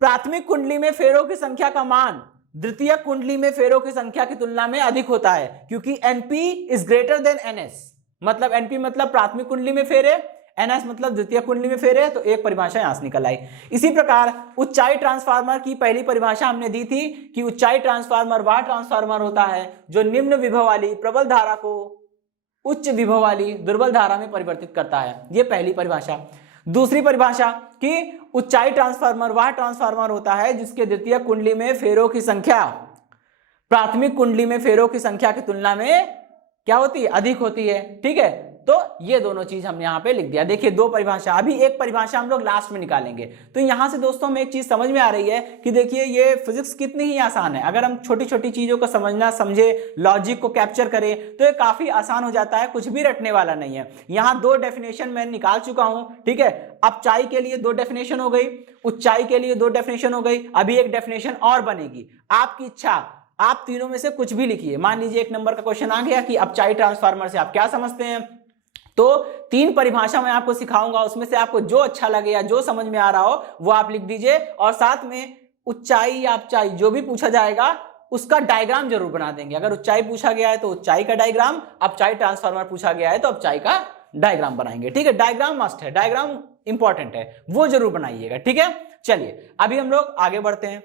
प्राथमिक कुंडली में फेरों की संख्या का मान द्वितीय कुंडली में फेरों की संख्या की तुलना में अधिक होता है, क्योंकि NP is greater than NS। मतलब NP मतलब प्राथमिक कुंडली में फेरे, NS मतलब द्वितीय कुंडली में फेरे, तो एक परिभाषा यहां से निकल आई। इसी प्रकार उच्चाई ट्रांसफार्मर की पहली परिभाषा हमने दी थी कि उच्चाई ट्रांसफार्मर वह ट्रांसफार्मर होता है जो निम्न विभव वाली प्रबल धारा को उच्च विभव वाली दुर्बल धारा में परिवर्तित करता है। ये पहली परिभाषा। दूसरी परिभाषा कि उच्चाई ट्रांसफार्मर वह ट्रांसफार्मर होता है जिसके द्वितीय कुंडली में फेरों की संख्या प्राथमिक कुंडली में फेरों की संख्या की तुलना में क्या होती है, अधिक होती है। ठीक है, तो ये दोनों चीज हमने यहाँ पे लिख दिया। देखिए दो परिभाषा, अभी एक परिभाषा हम लोग लास्ट में निकालेंगे। तो यहाँ से दोस्तों हमें एक चीज समझ में आ रही है कि देखिए ये फिजिक्स कितनी ही आसान है। अगर हम छोटी छोटी चीजों को समझना, समझे, लॉजिक को कैप्चर करें तो ये काफी आसान हो जाता है, कुछ भी रटने वाला नहीं है। यहाँ दो डेफिनेशन मैं निकाल चुका हूँ। ठीक है, अपचाई के लिए दो डेफिनेशन हो गई, उच्चाई के लिए दो डेफिनेशन हो गई, अभी एक डेफिनेशन और बनेगी। आपकी इच्छा, आप तीनों में से कुछ भी लिखिए। मान लीजिए एक नंबर का क्वेश्चन आ गया कि अपचाई ट्रांसफार्मर से आप क्या समझते हैं, तो तीन परिभाषा मैं आपको सिखाऊंगा, उसमें से आपको जो अच्छा लगे या जो समझ में आ रहा हो वो आप लिख दीजिए, और साथ में उच्चाई या अपचाई जो भी पूछा जाएगा उसका डायग्राम जरूर बना देंगे। अगर उच्चाई पूछा गया है तो उच्चाई का डायग्राम, अपचाई ट्रांसफार्मर पूछा गया है तो अपचाई का डायग्राम बनाएंगे। ठीक है, डायग्राम मस्ट है, डायग्राम इंपॉर्टेंट है, वो जरूर बनाइएगा। ठीक है, चलिए अभी हम लोग आगे बढ़ते हैं।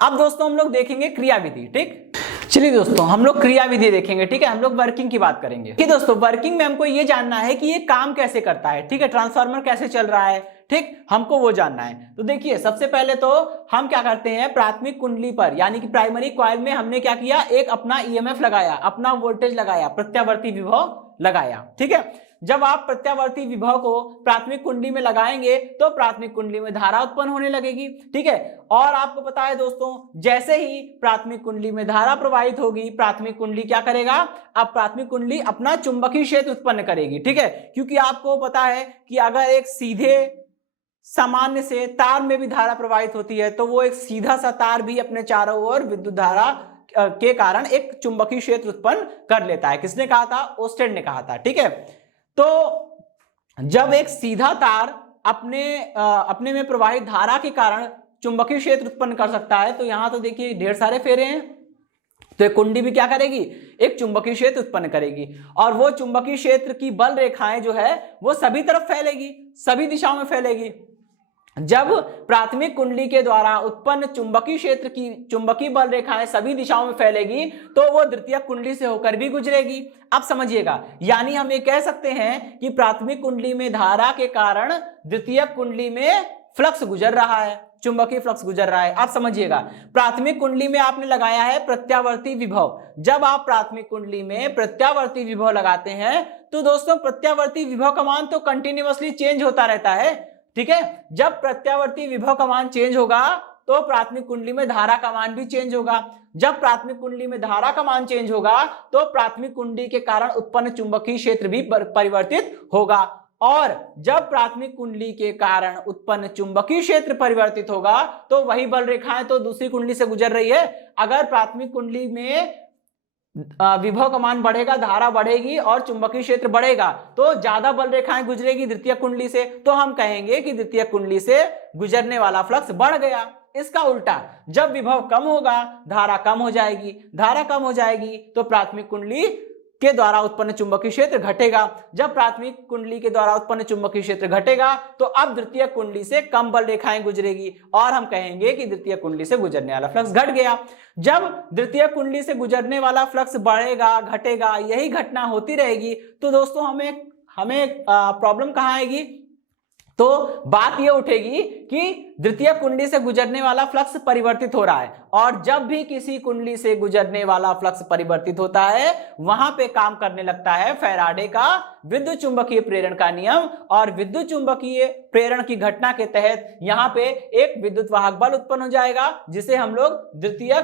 अब दोस्तों हम लोग देखेंगे क्रियाविधि। ठीक, चलिए दोस्तों हम लोग क्रियाविधि देखेंगे। ठीक है, हम लोग वर्किंग की बात करेंगे। ठीक दोस्तों, वर्किंग में हमको ये जानना है कि ये काम कैसे करता है। ठीक है, ट्रांसफार्मर कैसे चल रहा है, ठीक, हमको वो जानना है। तो देखिए सबसे पहले तो हम क्या करते हैं, प्राथमिक कुंडली पर यानी कि प्राइमरी कॉइल में हमने क्या किया, एक अपना EMF लगाया, अपना वोल्टेज लगाया, प्रत्यावर्ती विभव लगाया। ठीक है, जब आप प्रत्यावर्ती विभव को प्राथमिक कुंडली में लगाएंगे तो प्राथमिक कुंडली में धारा उत्पन्न होने लगेगी। ठीक है, और आपको पता है दोस्तों, जैसे ही प्राथमिक कुंडली में धारा प्रवाहित होगी, प्राथमिक कुंडली क्या करेगा, अब प्राथमिक कुंडली अपना चुंबकीय क्षेत्र उत्पन्न करेगी। ठीक है, क्योंकि आपको पता है कि अगर एक सीधे सामान्य से तार में भी धारा प्रवाहित होती है तो वो एक सीधा सा तार भी अपने चारों ओर विद्युत धारा के कारण एक चुंबकीय क्षेत्र उत्पन्न कर लेता है। किसने कहा था, ओस्टेड ने कहा था। ठीक है, तो जब एक सीधा तार अपने में प्रवाहित धारा के कारण चुंबकीय क्षेत्र उत्पन्न कर सकता है, तो यहां तो देखिए ढेर सारे फेरे हैं, तो एक कुंडी भी क्या करेगी, एक चुंबकीय क्षेत्र उत्पन्न करेगी, और वो चुंबकीय क्षेत्र की बल रेखाएं जो है वो सभी तरफ फैलेगी, सभी दिशाओं में फैलेगी। जब प्राथमिक कुंडली के द्वारा उत्पन्न चुंबकीय क्षेत्र की चुंबकीय बल रेखाएं सभी दिशाओं में फैलेगी तो वो द्वितीय कुंडली से होकर भी गुजरेगी। अब समझिएगा, यानी हम ये कह सकते हैं कि प्राथमिक कुंडली में धारा के कारण द्वितीय कुंडली में फ्लक्स गुजर रहा है, चुंबकीय फ्लक्स गुजर रहा है। आप समझिएगा, प्राथमिक कुंडली में आपने लगाया है प्रत्यावर्ती विभव। जब आप प्राथमिक कुंडली में प्रत्यावर्ती विभव लगाते हैं तो दोस्तों प्रत्यावर्ती विभव का मान तो कंटिन्यूअसली चेंज होता रहता है। ठीक है, जब प्रत्यावर्ती विभव का मान चेंज होगा तो प्राथमिक कुंडली में धारा का मान भी चेंज होगा। जब प्राथमिक कुंडली में धारा का मान चेंज होगा तो प्राथमिक कुंडली के कारण उत्पन्न चुंबकीय क्षेत्र भी परिवर्तित होगा, और जब प्राथमिक कुंडली के कारण उत्पन्न चुंबकीय क्षेत्र परिवर्तित होगा तो वही बल रेखाएं तो दूसरी कुंडली से गुजर रही है। अगर प्राथमिक कुंडली में विभव का मान बढ़ेगा, धारा बढ़ेगी और चुंबकीय क्षेत्र बढ़ेगा, तो ज्यादा बल रेखाएं गुजरेगी द्वितीय कुंडली से, तो हम कहेंगे कि द्वितीय कुंडली से गुजरने वाला फ्लक्स बढ़ गया। इसका उल्टा, जब विभव कम होगा धारा कम हो जाएगी, धारा कम हो जाएगी तो प्राथमिक कुंडली के द्वारा उत्पन्न चुंबकीय क्षेत्र घटेगा। जब प्राथमिक कुंडली के द्वारा उत्पन्न चुंबकीय क्षेत्र घटेगा तो अब द्वितीय कुंडली से कम बल रेखाएं गुजरेगी और हम कहेंगे कि द्वितीय कुंडली से गुजरने वाला फ्लक्स घट गया। जब द्वितीय कुंडली से गुजरने वाला फ्लक्स बढ़ेगा, घटेगा, यही घटना होती रहेगी, तो दोस्तों हमें प्रॉब्लम कहां आएगी? तो बात यह उठेगी कि द्वितीय कुंडली से गुजरने वाला फ्लक्स परिवर्तित हो रहा है, और जब भी किसी कुंडली से गुजरने वाला फ्लक्स परिवर्तित होता है वहां पे काम करने लगता है फैराडे का विद्युत चुंबकीय प्रेरण का नियम, और विद्युत चुंबकीय प्रेरण की घटना के तहत यहां पे एक विद्युत वाहक बल उत्पन्न हो जाएगा, जिसे हम लोग द्वितीय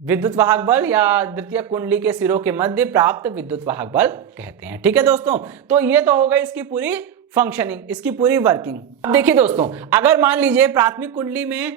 विद्युत वाहक बल या द्वितीय कुंडली के सिरों के मध्य प्राप्त विद्युत वाहक बल कहते हैं। ठीक है दोस्तों, तो ये तो हो गई इसकी पूरी फंक्शनिंग, इसकी पूरी वर्किंग। अब देखिए दोस्तों, अगर मान लीजिए प्राथमिक कुंडली में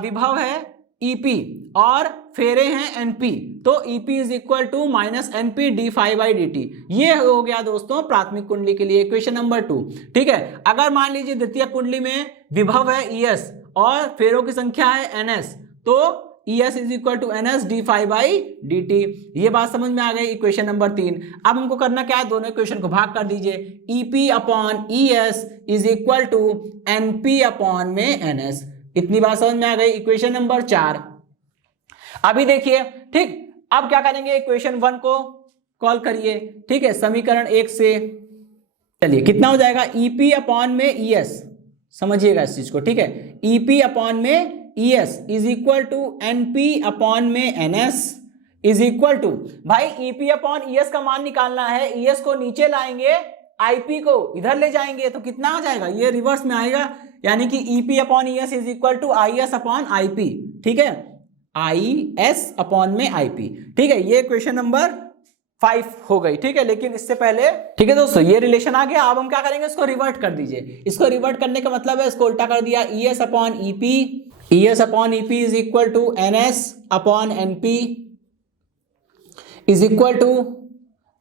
विभव है EP और फेरे हैं NP, तो EP is equal to minus NP d∅dt। ये हो गया दोस्तों प्राथमिक कुंडली के लिए इक्वेशन नंबर 2। ठीक है, अगर मान लीजिए द्वितीय कुंडली में विभव है ES और फेरों की संख्या है NS, तो ES is equal to NS d∅dt। ये बात समझ में आ गई, इक्वेशन नंबर 3। अब हमको करना क्या है, दोनों इक्वेशन को भाग कर दीजिए। EP upon ES is equal to NP upon में NS। इतनी बात समझ में आ गई, इक्वेशन नंबर 4। अभी देखिए, ठीक, अब क्या करेंगे, इक्वेशन 1 को कॉल करिए। ठीक है, समीकरण 1 से चलिए कितना हो जाएगा, EP अपॉन में ES, समझिएगा इस चीज को। ठीक है, EP अपॉन में ES is equal to NP upon में NS इज इक्वल टू, भाई EP अपॉन ES का मान निकालना है, ES को नीचे लाएंगे, IP को इधर ले जाएंगे, तो कितना आ जाएगा, ये रिवर्स में आएगा, यानी कि EP upon ES is equal to IS upon IP। ठीक है, IS अपॉन में IP। ठीक है, ये क्वेश्चन नंबर 5 हो गई। ठीक है, लेकिन इससे पहले, ठीक है दोस्तों, ये रिलेशन आ गया। अब हम क्या करेंगे, इसको रिवर्ट कर दीजिए। इसको रिवर्ट करने का मतलब है इसको उल्टा कर दिया, ES upon EP, ES upon EP is equal to NS upon NP is equal to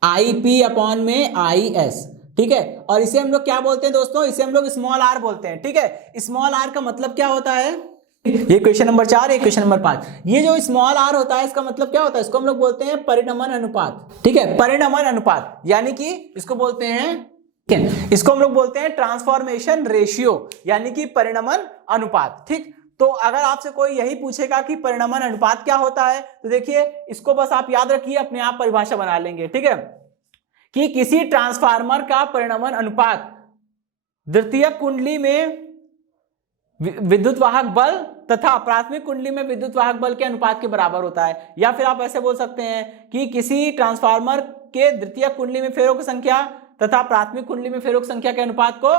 IP upon में IS। ठीक है, और इसे हम लोग क्या बोलते हैं दोस्तों, इसे हम लोग स्मॉल r बोलते हैं। ठीक है, स्मॉल r का मतलब क्या होता है, ये क्वेश्चन नंबर 4, ये क्वेश्चन नंबर 5। ये जो स्मॉल r होता है इसका मतलब क्या होता है, इसको हम लोग बोलते हैं परिणमन अनुपात। ठीक है, परिणमन अनुपात, यानी कि इसको बोलते हैं, इसको हम लोग बोलते हैं ट्रांसफॉर्मेशन रेशियो, यानी कि परिणमन अनुपात। ठीक, तो अगर आपसे कोई यही पूछेगा कि परिणमन अनुपात क्या होता है, तो देखिए इसको बस आप याद रखिए, अपने आप परिभाषा बना लेंगे। ठीक है, कि किसी ट्रांसफार्मर का परिणमन अनुपात द्वितीय कुंडली में विद्युत वाहक बल तथा प्राथमिक कुंडली में विद्युत वाहक बल के अनुपात के बराबर होता है। या फिर आप ऐसे बोल सकते हैं कि किसी ट्रांसफार्मर के द्वितीय कुंडली में फेरों की संख्या तथा प्राथमिक कुंडली में फेरों की संख्या के अनुपात को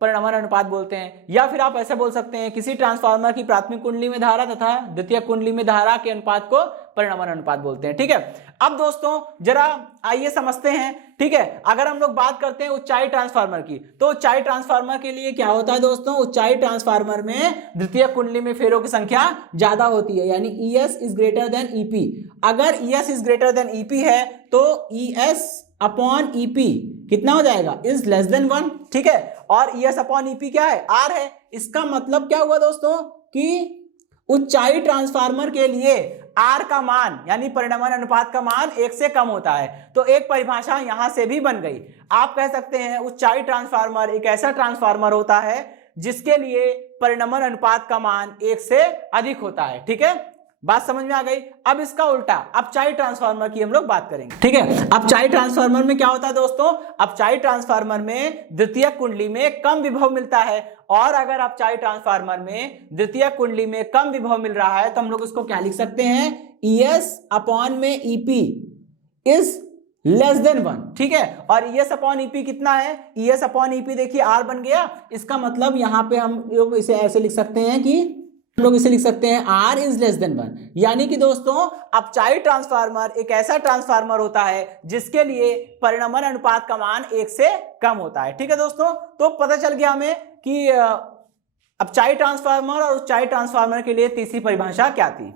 परिणमन अनुपात बोलते हैं। या फिर आप ऐसे बोल सकते हैं किसी ट्रांसफार्मर की प्राथमिक कुंडली में धारा तथा द्वितीय कुंडली में धारा के अनुपात को परिणमन अनुपात बोलते हैं। ठीक है, अब दोस्तों जरा आइए समझते हैं। ठीक है, अगर हम लोग बात करते हैं ऊंचाई ट्रांसफार्मर की, तो ऊंचाई ट्रांसफार्मर के लिए क्या होता है दोस्तों, ऊंचाई ट्रांसफार्मर में द्वितीय कुंडली में फेरों की संख्या ज्यादा होती है, यानी ES is greater than EP। अगर ES is greater than EP है तो ES अपॉन EP कितना हो जाएगा, इज लेस देन 1। ठीक है, और ES अपॉन EP क्या है, R है। इसका मतलब क्या हुआ दोस्तों कि ऊंचाई ट्रांसफार्मर के लिए R का मान यानी परिणमन अनुपात का मान 1 से कम होता है। तो एक परिभाषा यहां से भी बन गई। आप कह सकते हैं ऊंचाई ट्रांसफार्मर एक ऐसा ट्रांसफार्मर होता है जिसके लिए परिणमन अनुपात का मान 1 से अधिक होता है। ठीक है, बात समझ में आ गई। अब इसका उल्टा अपचाई ट्रांसफार्मर की हम लोग बात करेंगे। ठीक है, अपचाई ट्रांसफार्मर में क्या होता है दोस्तों, अपचाई ट्रांसफार्मर में द्वितीय कुंडली में कम विभव मिलता है, और अगर अपचाई ट्रांसफार्मर में द्वितीय कुंडली में कम विभव मिल रहा है तो हम लोग इसको क्या लिख सकते हैं, ES अपॉन में EP इज लेस देन 1। ठीक है, और ES अपॉन EP कितना है, ES अपॉन EP देखिए R बन गया। इसका मतलब यहां पे हम लोग इसे ऐसे लिख सकते हैं कि हम लोग इसे लिख सकते हैं R इज लेस देन 1, यानी कि दोस्तों अपचाई ट्रांसफार्मर एक ऐसा ट्रांसफार्मर होता है जिसके लिए परिणमन अनुपात का मान 1 से कम होता है। ठीक है दोस्तों, तो पता चल गया हमें कि अपचाई ट्रांसफार्मर और उच्चाई ट्रांसफार्मर के लिए तीसरी परिभाषा क्या थी।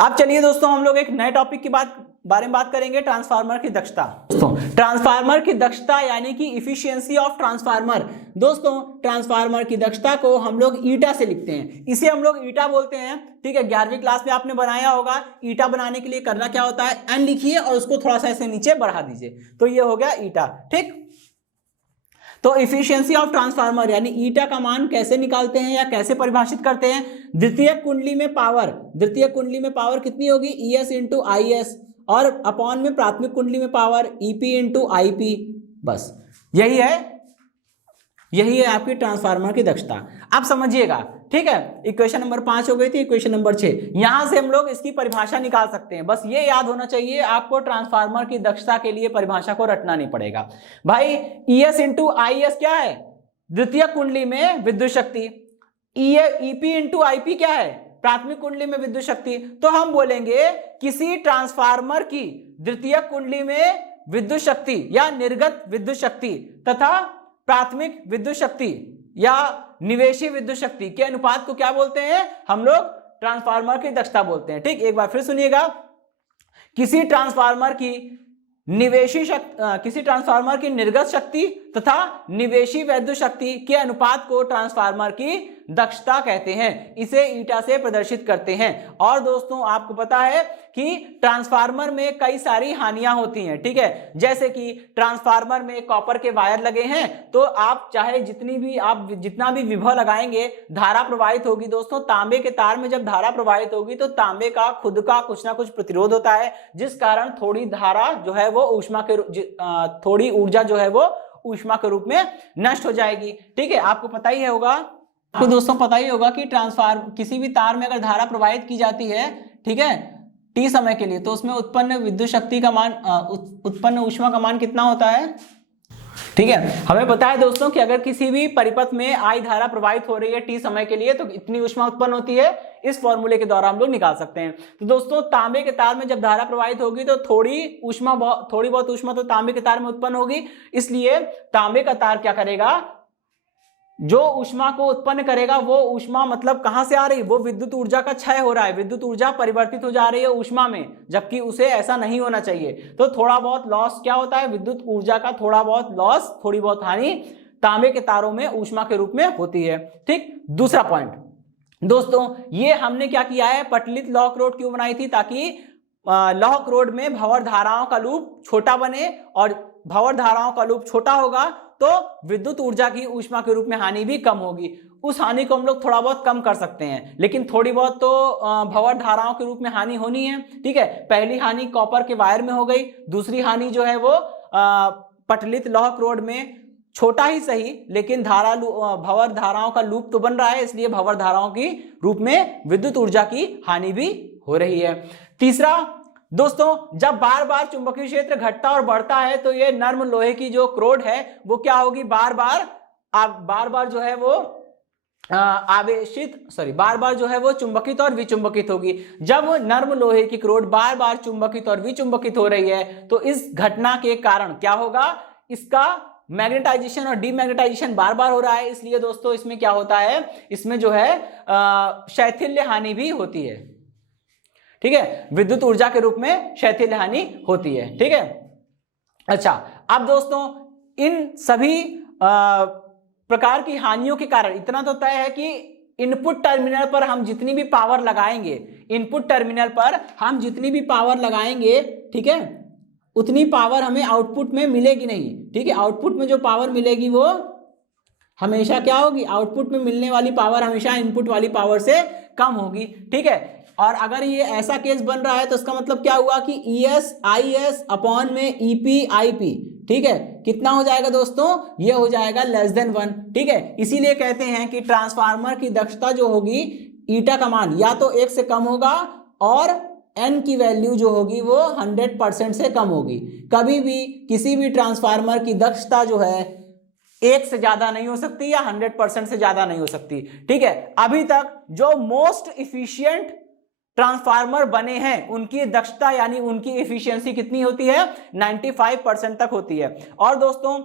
अब चलिए दोस्तों हम लोग एक नए टॉपिक की बारे में बात करेंगे, ट्रांसफार्मर की दक्षता। दोस्तों ट्रांसफार्मर की दक्षता यानी कि इफिशियंसी ऑफ ट्रांसफार्मर। दोस्तों ट्रांसफार्मर की दक्षता को हम लोग ईटा से लिखते हैं, इसे हम लोग ईटा बोलते हैं। ठीक है, 11वीं क्लास में आपने बनाया होगा। ईटा बनाने के लिए करना क्या होता है, एन लिखिए और उसको थोड़ा सा ऐसे नीचे बढ़ा दीजिए, तो ये हो गया ईटा। ठीक, तो इफिशियंसी ऑफ ट्रांसफार्मर यानी ईटा का मान कैसे निकालते हैं या कैसे परिभाषित करते हैं। द्वितीयक कुंडली में पावर कितनी होगी, ES इंटू IS, और अपॉन में प्राथमिक कुंडली में पावर EP इंटू IP। बस यही है आपकी ट्रांसफार्मर की दक्षता। अब समझिएगा, ठीक है, इक्वेशन नंबर 5 हो गई थी, इक्वेशन नंबर 6, यहां से हम लोग इसकी परिभाषा निकाल सकते हैं। बस ये याद होना चाहिए आपको, ट्रांसफार्मर की दक्षता के लिए परिभाषा को रटना नहीं पड़ेगा भाई। ES इंटू IS क्या है, द्वितीय कुंडली में विद्युत शक्ति। EP इंटू IP क्या है, प्राथमिक कुंडली में विद्युत शक्ति। तो हम बोलेंगे किसी ट्रांसफार्मर की द्वितीय कुंडली में विद्युत शक्ति या निर्गत विद्युत शक्ति तथा प्राथमिक विद्युत शक्ति या निवेशी विद्युत शक्ति के अनुपात को क्या बोलते हैं, हम लोग ट्रांसफार्मर की दक्षता बोलते हैं। ठीक, एक बार फिर सुनिएगा, किसी ट्रांसफार्मर की निर्गत शक्ति तथा निवेशी विद्युत शक्ति के अनुपात को ट्रांसफार्मर की दक्षता कहते हैं, इसे ईटा से प्रदर्शित करते हैं। और दोस्तों आपको पता है कि ट्रांसफार्मर में कई सारी हानियां होती हैं। ठीक है, जैसे कि ट्रांसफार्मर में कॉपर के वायर लगे हैं, तो आप चाहे जितना भी विभव लगाएंगे, धारा प्रवाहित होगी। दोस्तों तांबे के तार में जब धारा प्रवाहित होगी तो तांबे का खुद का कुछ ना कुछ प्रतिरोध होता है, जिस कारण थोड़ी धारा जो है वो थोड़ी ऊर्जा जो है वो ऊष्मा के रूप में नष्ट हो जाएगी। ठीक है, आपको पता ही होगा कि किसी भी तार में अगर धारा प्रवाहित की जाती है, ठीक है, T समय के लिए, तो उसमें उत्पन्न विद्युत शक्ति का मान, उत्पन्न ऊष्मा का मान कितना होता है। ठीक है, हमें पता है दोस्तों कि अगर किसी भी परिपथ में I धारा प्रवाहित हो रही है T समय के लिए, तो इतनी ऊष्मा उत्पन्न होती है। इस फॉर्मूले के द्वारा हम लोग निकाल सकते हैं। तो दोस्तों तांबे के तार में जब धारा प्रवाहित होगी तो थोड़ी बहुत ऊष्मा तो तांबे के तार में उत्पन्न होगी, इसलिए तांबे का तार क्या करेगा, जो ऊष्मा को उत्पन्न करेगा वो ऊष्मा मतलब कहां से आ रही, वो विद्युत ऊर्जा का क्षय हो रहा है, विद्युत ऊर्जा परिवर्तित हो जा रही है ऊष्मा में, जबकि उसे ऐसा नहीं होना चाहिए। तो थोड़ा बहुत लॉस क्या होता है, विद्युत ऊर्जा का थोड़ा बहुत लॉस, थोड़ी बहुत हानि तांबे के तारों में ऊष्मा के रूप में होती है। ठीक, दूसरा पॉइंट दोस्तों, ये हमने क्या किया है, पटलित लौह रोड क्यों बनाई थी, ताकि लौह रोड में भंवर धाराओं का लूप छोटा बने, और भंवर धाराओं का लूप छोटा होगा तो विद्युत ऊर्जा की ऊष्मा के रूप में हानि भी कम होगी। उस हानि को हम लोग थोड़ा बहुत कम कर सकते हैं, लेकिन थोड़ी बहुत तो भंवर धाराओं के रूप में हानि होनी है। ठीक है, पहली हानि कॉपर के वायर में हो गई, दूसरी हानि जो है वो पटलित लौह रोड में, छोटा ही सही लेकिन भंवर धाराओं का लूप तो बन रहा है, इसलिए भंवर धाराओं की रूप में विद्युत ऊर्जा की हानि भी हो रही है। तीसरा दोस्तों, जब बार बार चुंबकीय क्षेत्र घटता और बढ़ता है तो ये नर्म लोहे की जो क्रोड है वो क्या होगी, बार बार जो है वो बार बार जो है वो चुंबकित और विचुंबकित होगी। जब नर्म लोहे की क्रोड बार बार चुंबकित और विचुंबकित हो रही है तो इस घटना के कारण क्या होगा, इसका मैग्नेटाइजेशन और डीमैग्नेटाइजेशन बार बार हो रहा है, इसलिए दोस्तों इसमें क्या होता है, इसमें जो है शैथिल्य हानि भी होती है। ठीक है, विद्युत ऊर्जा के रूप में शैथिल्य हानि होती है। ठीक है, अच्छा, अब दोस्तों इन सभी प्रकार की हानियों के कारण इतना तो तय है कि इनपुट टर्मिनल पर हम जितनी भी पावर लगाएंगे, ठीक है, उतनी पावर हमें आउटपुट में मिलेगी नहीं। ठीक है, आउटपुट में जो पावर मिलेगी वो हमेशा क्या होगी, आउटपुट में मिलने वाली पावर हमेशा इनपुट वाली पावर से कम होगी। ठीक है, और अगर ये ऐसा केस बन रहा है तो इसका मतलब क्या हुआ कि ES IS अपॉन में EP IP, ठीक है, कितना हो जाएगा दोस्तों, ये हो जाएगा लेस देन 1। ठीक है, इसीलिए कहते हैं कि ट्रांसफार्मर की दक्षता जो होगी, ईटा का मान या तो 1 से कम होगा और N की वैल्यू जो होगी वो 100% से कम होगी। कभी भी किसी भी ट्रांसफार्मर की दक्षता जो है 1 से ज्यादा नहीं हो सकती या 100% से ज्यादा नहीं हो सकती। ठीक है, अभी तक जो मोस्ट इफिशिएंट ट्रांसफार्मर बने हैं उनकी दक्षता यानी उनकी एफिशिएंसी कितनी होती है, 95% तक होती है। और दोस्तों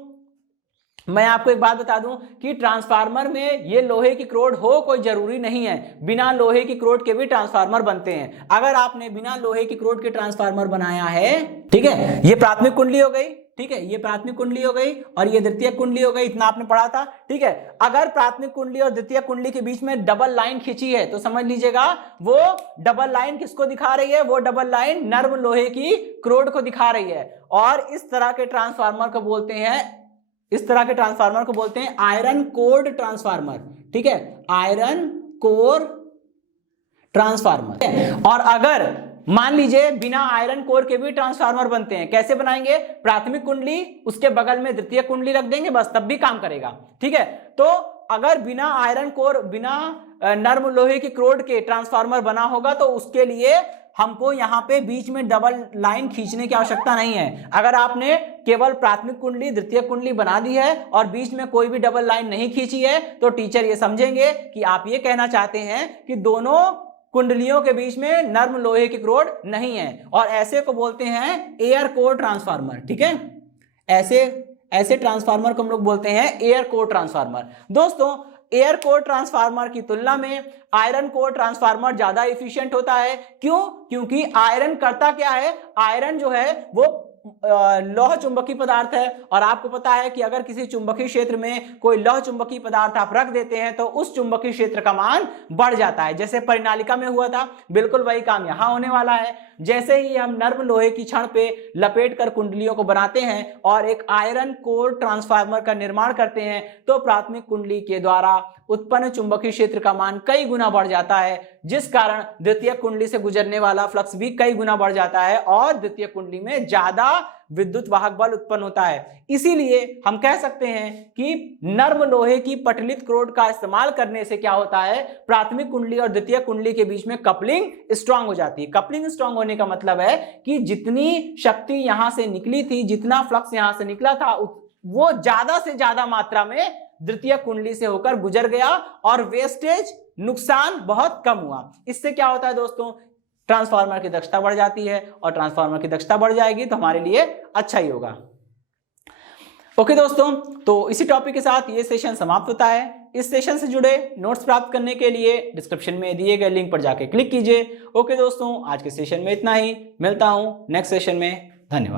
मैं आपको एक बात बता दूं कि ट्रांसफार्मर में ये लोहे की क्रोड हो कोई जरूरी नहीं है, बिना लोहे की क्रोड के भी ट्रांसफार्मर बनते हैं। अगर आपने बिना लोहे की क्रोड के ट्रांसफार्मर बनाया है, ठीक है, ये प्राथमिक कुंडली हो गई, ठीक है, ये प्राथमिक कुंडली हो गई और ये द्वितीयक कुंडली हो गई, इतना आपने पढ़ा था। ठीक है, अगर प्राथमिक कुंडली और द्वितीयक कुंडली के बीच में डबल लाइन खींची है तो समझ लीजिएगा वो डबल लाइन किसको दिखा रही है, वो डबल लाइन नर्म लोहे की क्रोड को दिखा रही है। और इस तरह के ट्रांसफार्मर को बोलते हैं, इस तरह के ट्रांसफार्मर को बोलते हैं आयरन कोर्ड ट्रांसफार्मर। ठीक है, आयरन कोर ट्रांसफार्मर। और अगर मान लीजिए बिना आयरन कोर के भी ट्रांसफार्मर बनते हैं, कैसे बनाएंगे, प्राथमिक कुंडली उसके बगल में द्वितीय कुंडली रख देंगे, बस तब भी काम करेगा। ठीक है, तो अगर बिना आयरन कोर, बिना नर्म लोहे की क्रोड के ट्रांसफार्मर बना होगा तो उसके लिए हमको यहाँ पे बीच में डबल लाइन खींचने की आवश्यकता नहीं है। अगर आपने केवल प्राथमिक कुंडली द्वितीय कुंडली बना दी है और बीच में कोई भी डबल लाइन नहीं खींची है तो टीचर ये समझेंगे कि आप ये कहना चाहते हैं कि दोनों कुंडलियों के बीच में नर्म लोहे की क्रोड नहीं है, और ऐसे को बोलते हैं एयर कोर ट्रांसफार्मर। ठीक है, ऐसे ट्रांसफार्मर को हम लोग बोलते हैं एयर कोर ट्रांसफार्मर। दोस्तों एयर कोर ट्रांसफार्मर की तुलना में आयरन कोर ट्रांसफार्मर ज्यादा एफिशिएंट होता है। क्यों? क्योंकि आयरन करता क्या है, आयरन जो है वो लौह चुंबकीय पदार्थ है, और आपको पता है कि अगर किसी चुंबकीय क्षेत्र में कोई लौह चुंबकीय पदार्थ आप रख देते हैं तो उस चुंबकीय क्षेत्र का मान बढ़ जाता है। जैसे परिनालिका में हुआ था, बिल्कुल वही काम यहां होने वाला है। जैसे ही हम नर्म लोहे की छड़ पे लपेट कर कुंडलियों को बनाते हैं और एक आयरन कोर ट्रांसफार्मर का निर्माण करते हैं तो प्राथमिक कुंडली के द्वारा उत्पन्न चुंबकीय क्षेत्र का मान कई गुना बढ़ जाता है, जिस कारण द्वितीय कुंडली से गुजरने वाला फ्लक्स भी कई गुना बढ़ जाता है और द्वितीय कुंडली में ज्यादा विद्युत वाहक बल उत्पन्न होता है। इसीलिए हम कह सकते हैं कि नर्म लोहे की पटलित क्रोड का इस्तेमाल करने से क्या होता है, प्राथमिक कुंडली और द्वितीय कुंडली के बीच में कपलिंग स्ट्रांग हो जाती है। कपलिंग स्ट्रांग होने का मतलब है कि जितनी शक्ति यहां से निकली थी, जितना फ्लक्स यहां से निकला था, वो ज्यादा से ज्यादा मात्रा में द्वितीय कुंडली से होकर गुजर गया और वेस्टेज, नुकसान बहुत कम हुआ। इससे क्या होता है दोस्तों, ट्रांसफार्मर की दक्षता बढ़ जाती है, और ट्रांसफार्मर की दक्षता बढ़ जाएगी तो हमारे लिए अच्छा ही होगा। ओके दोस्तों, तो इसी टॉपिक के साथ ये सेशन समाप्त होता है। इस सेशन से जुड़े नोट्स प्राप्त करने के लिए डिस्क्रिप्शन में दिए गए लिंक पर जाके क्लिक कीजिए। ओके दोस्तों, आज के सेशन में इतना ही, मिलता हूं नेक्स्ट सेशन में। धन्यवाद।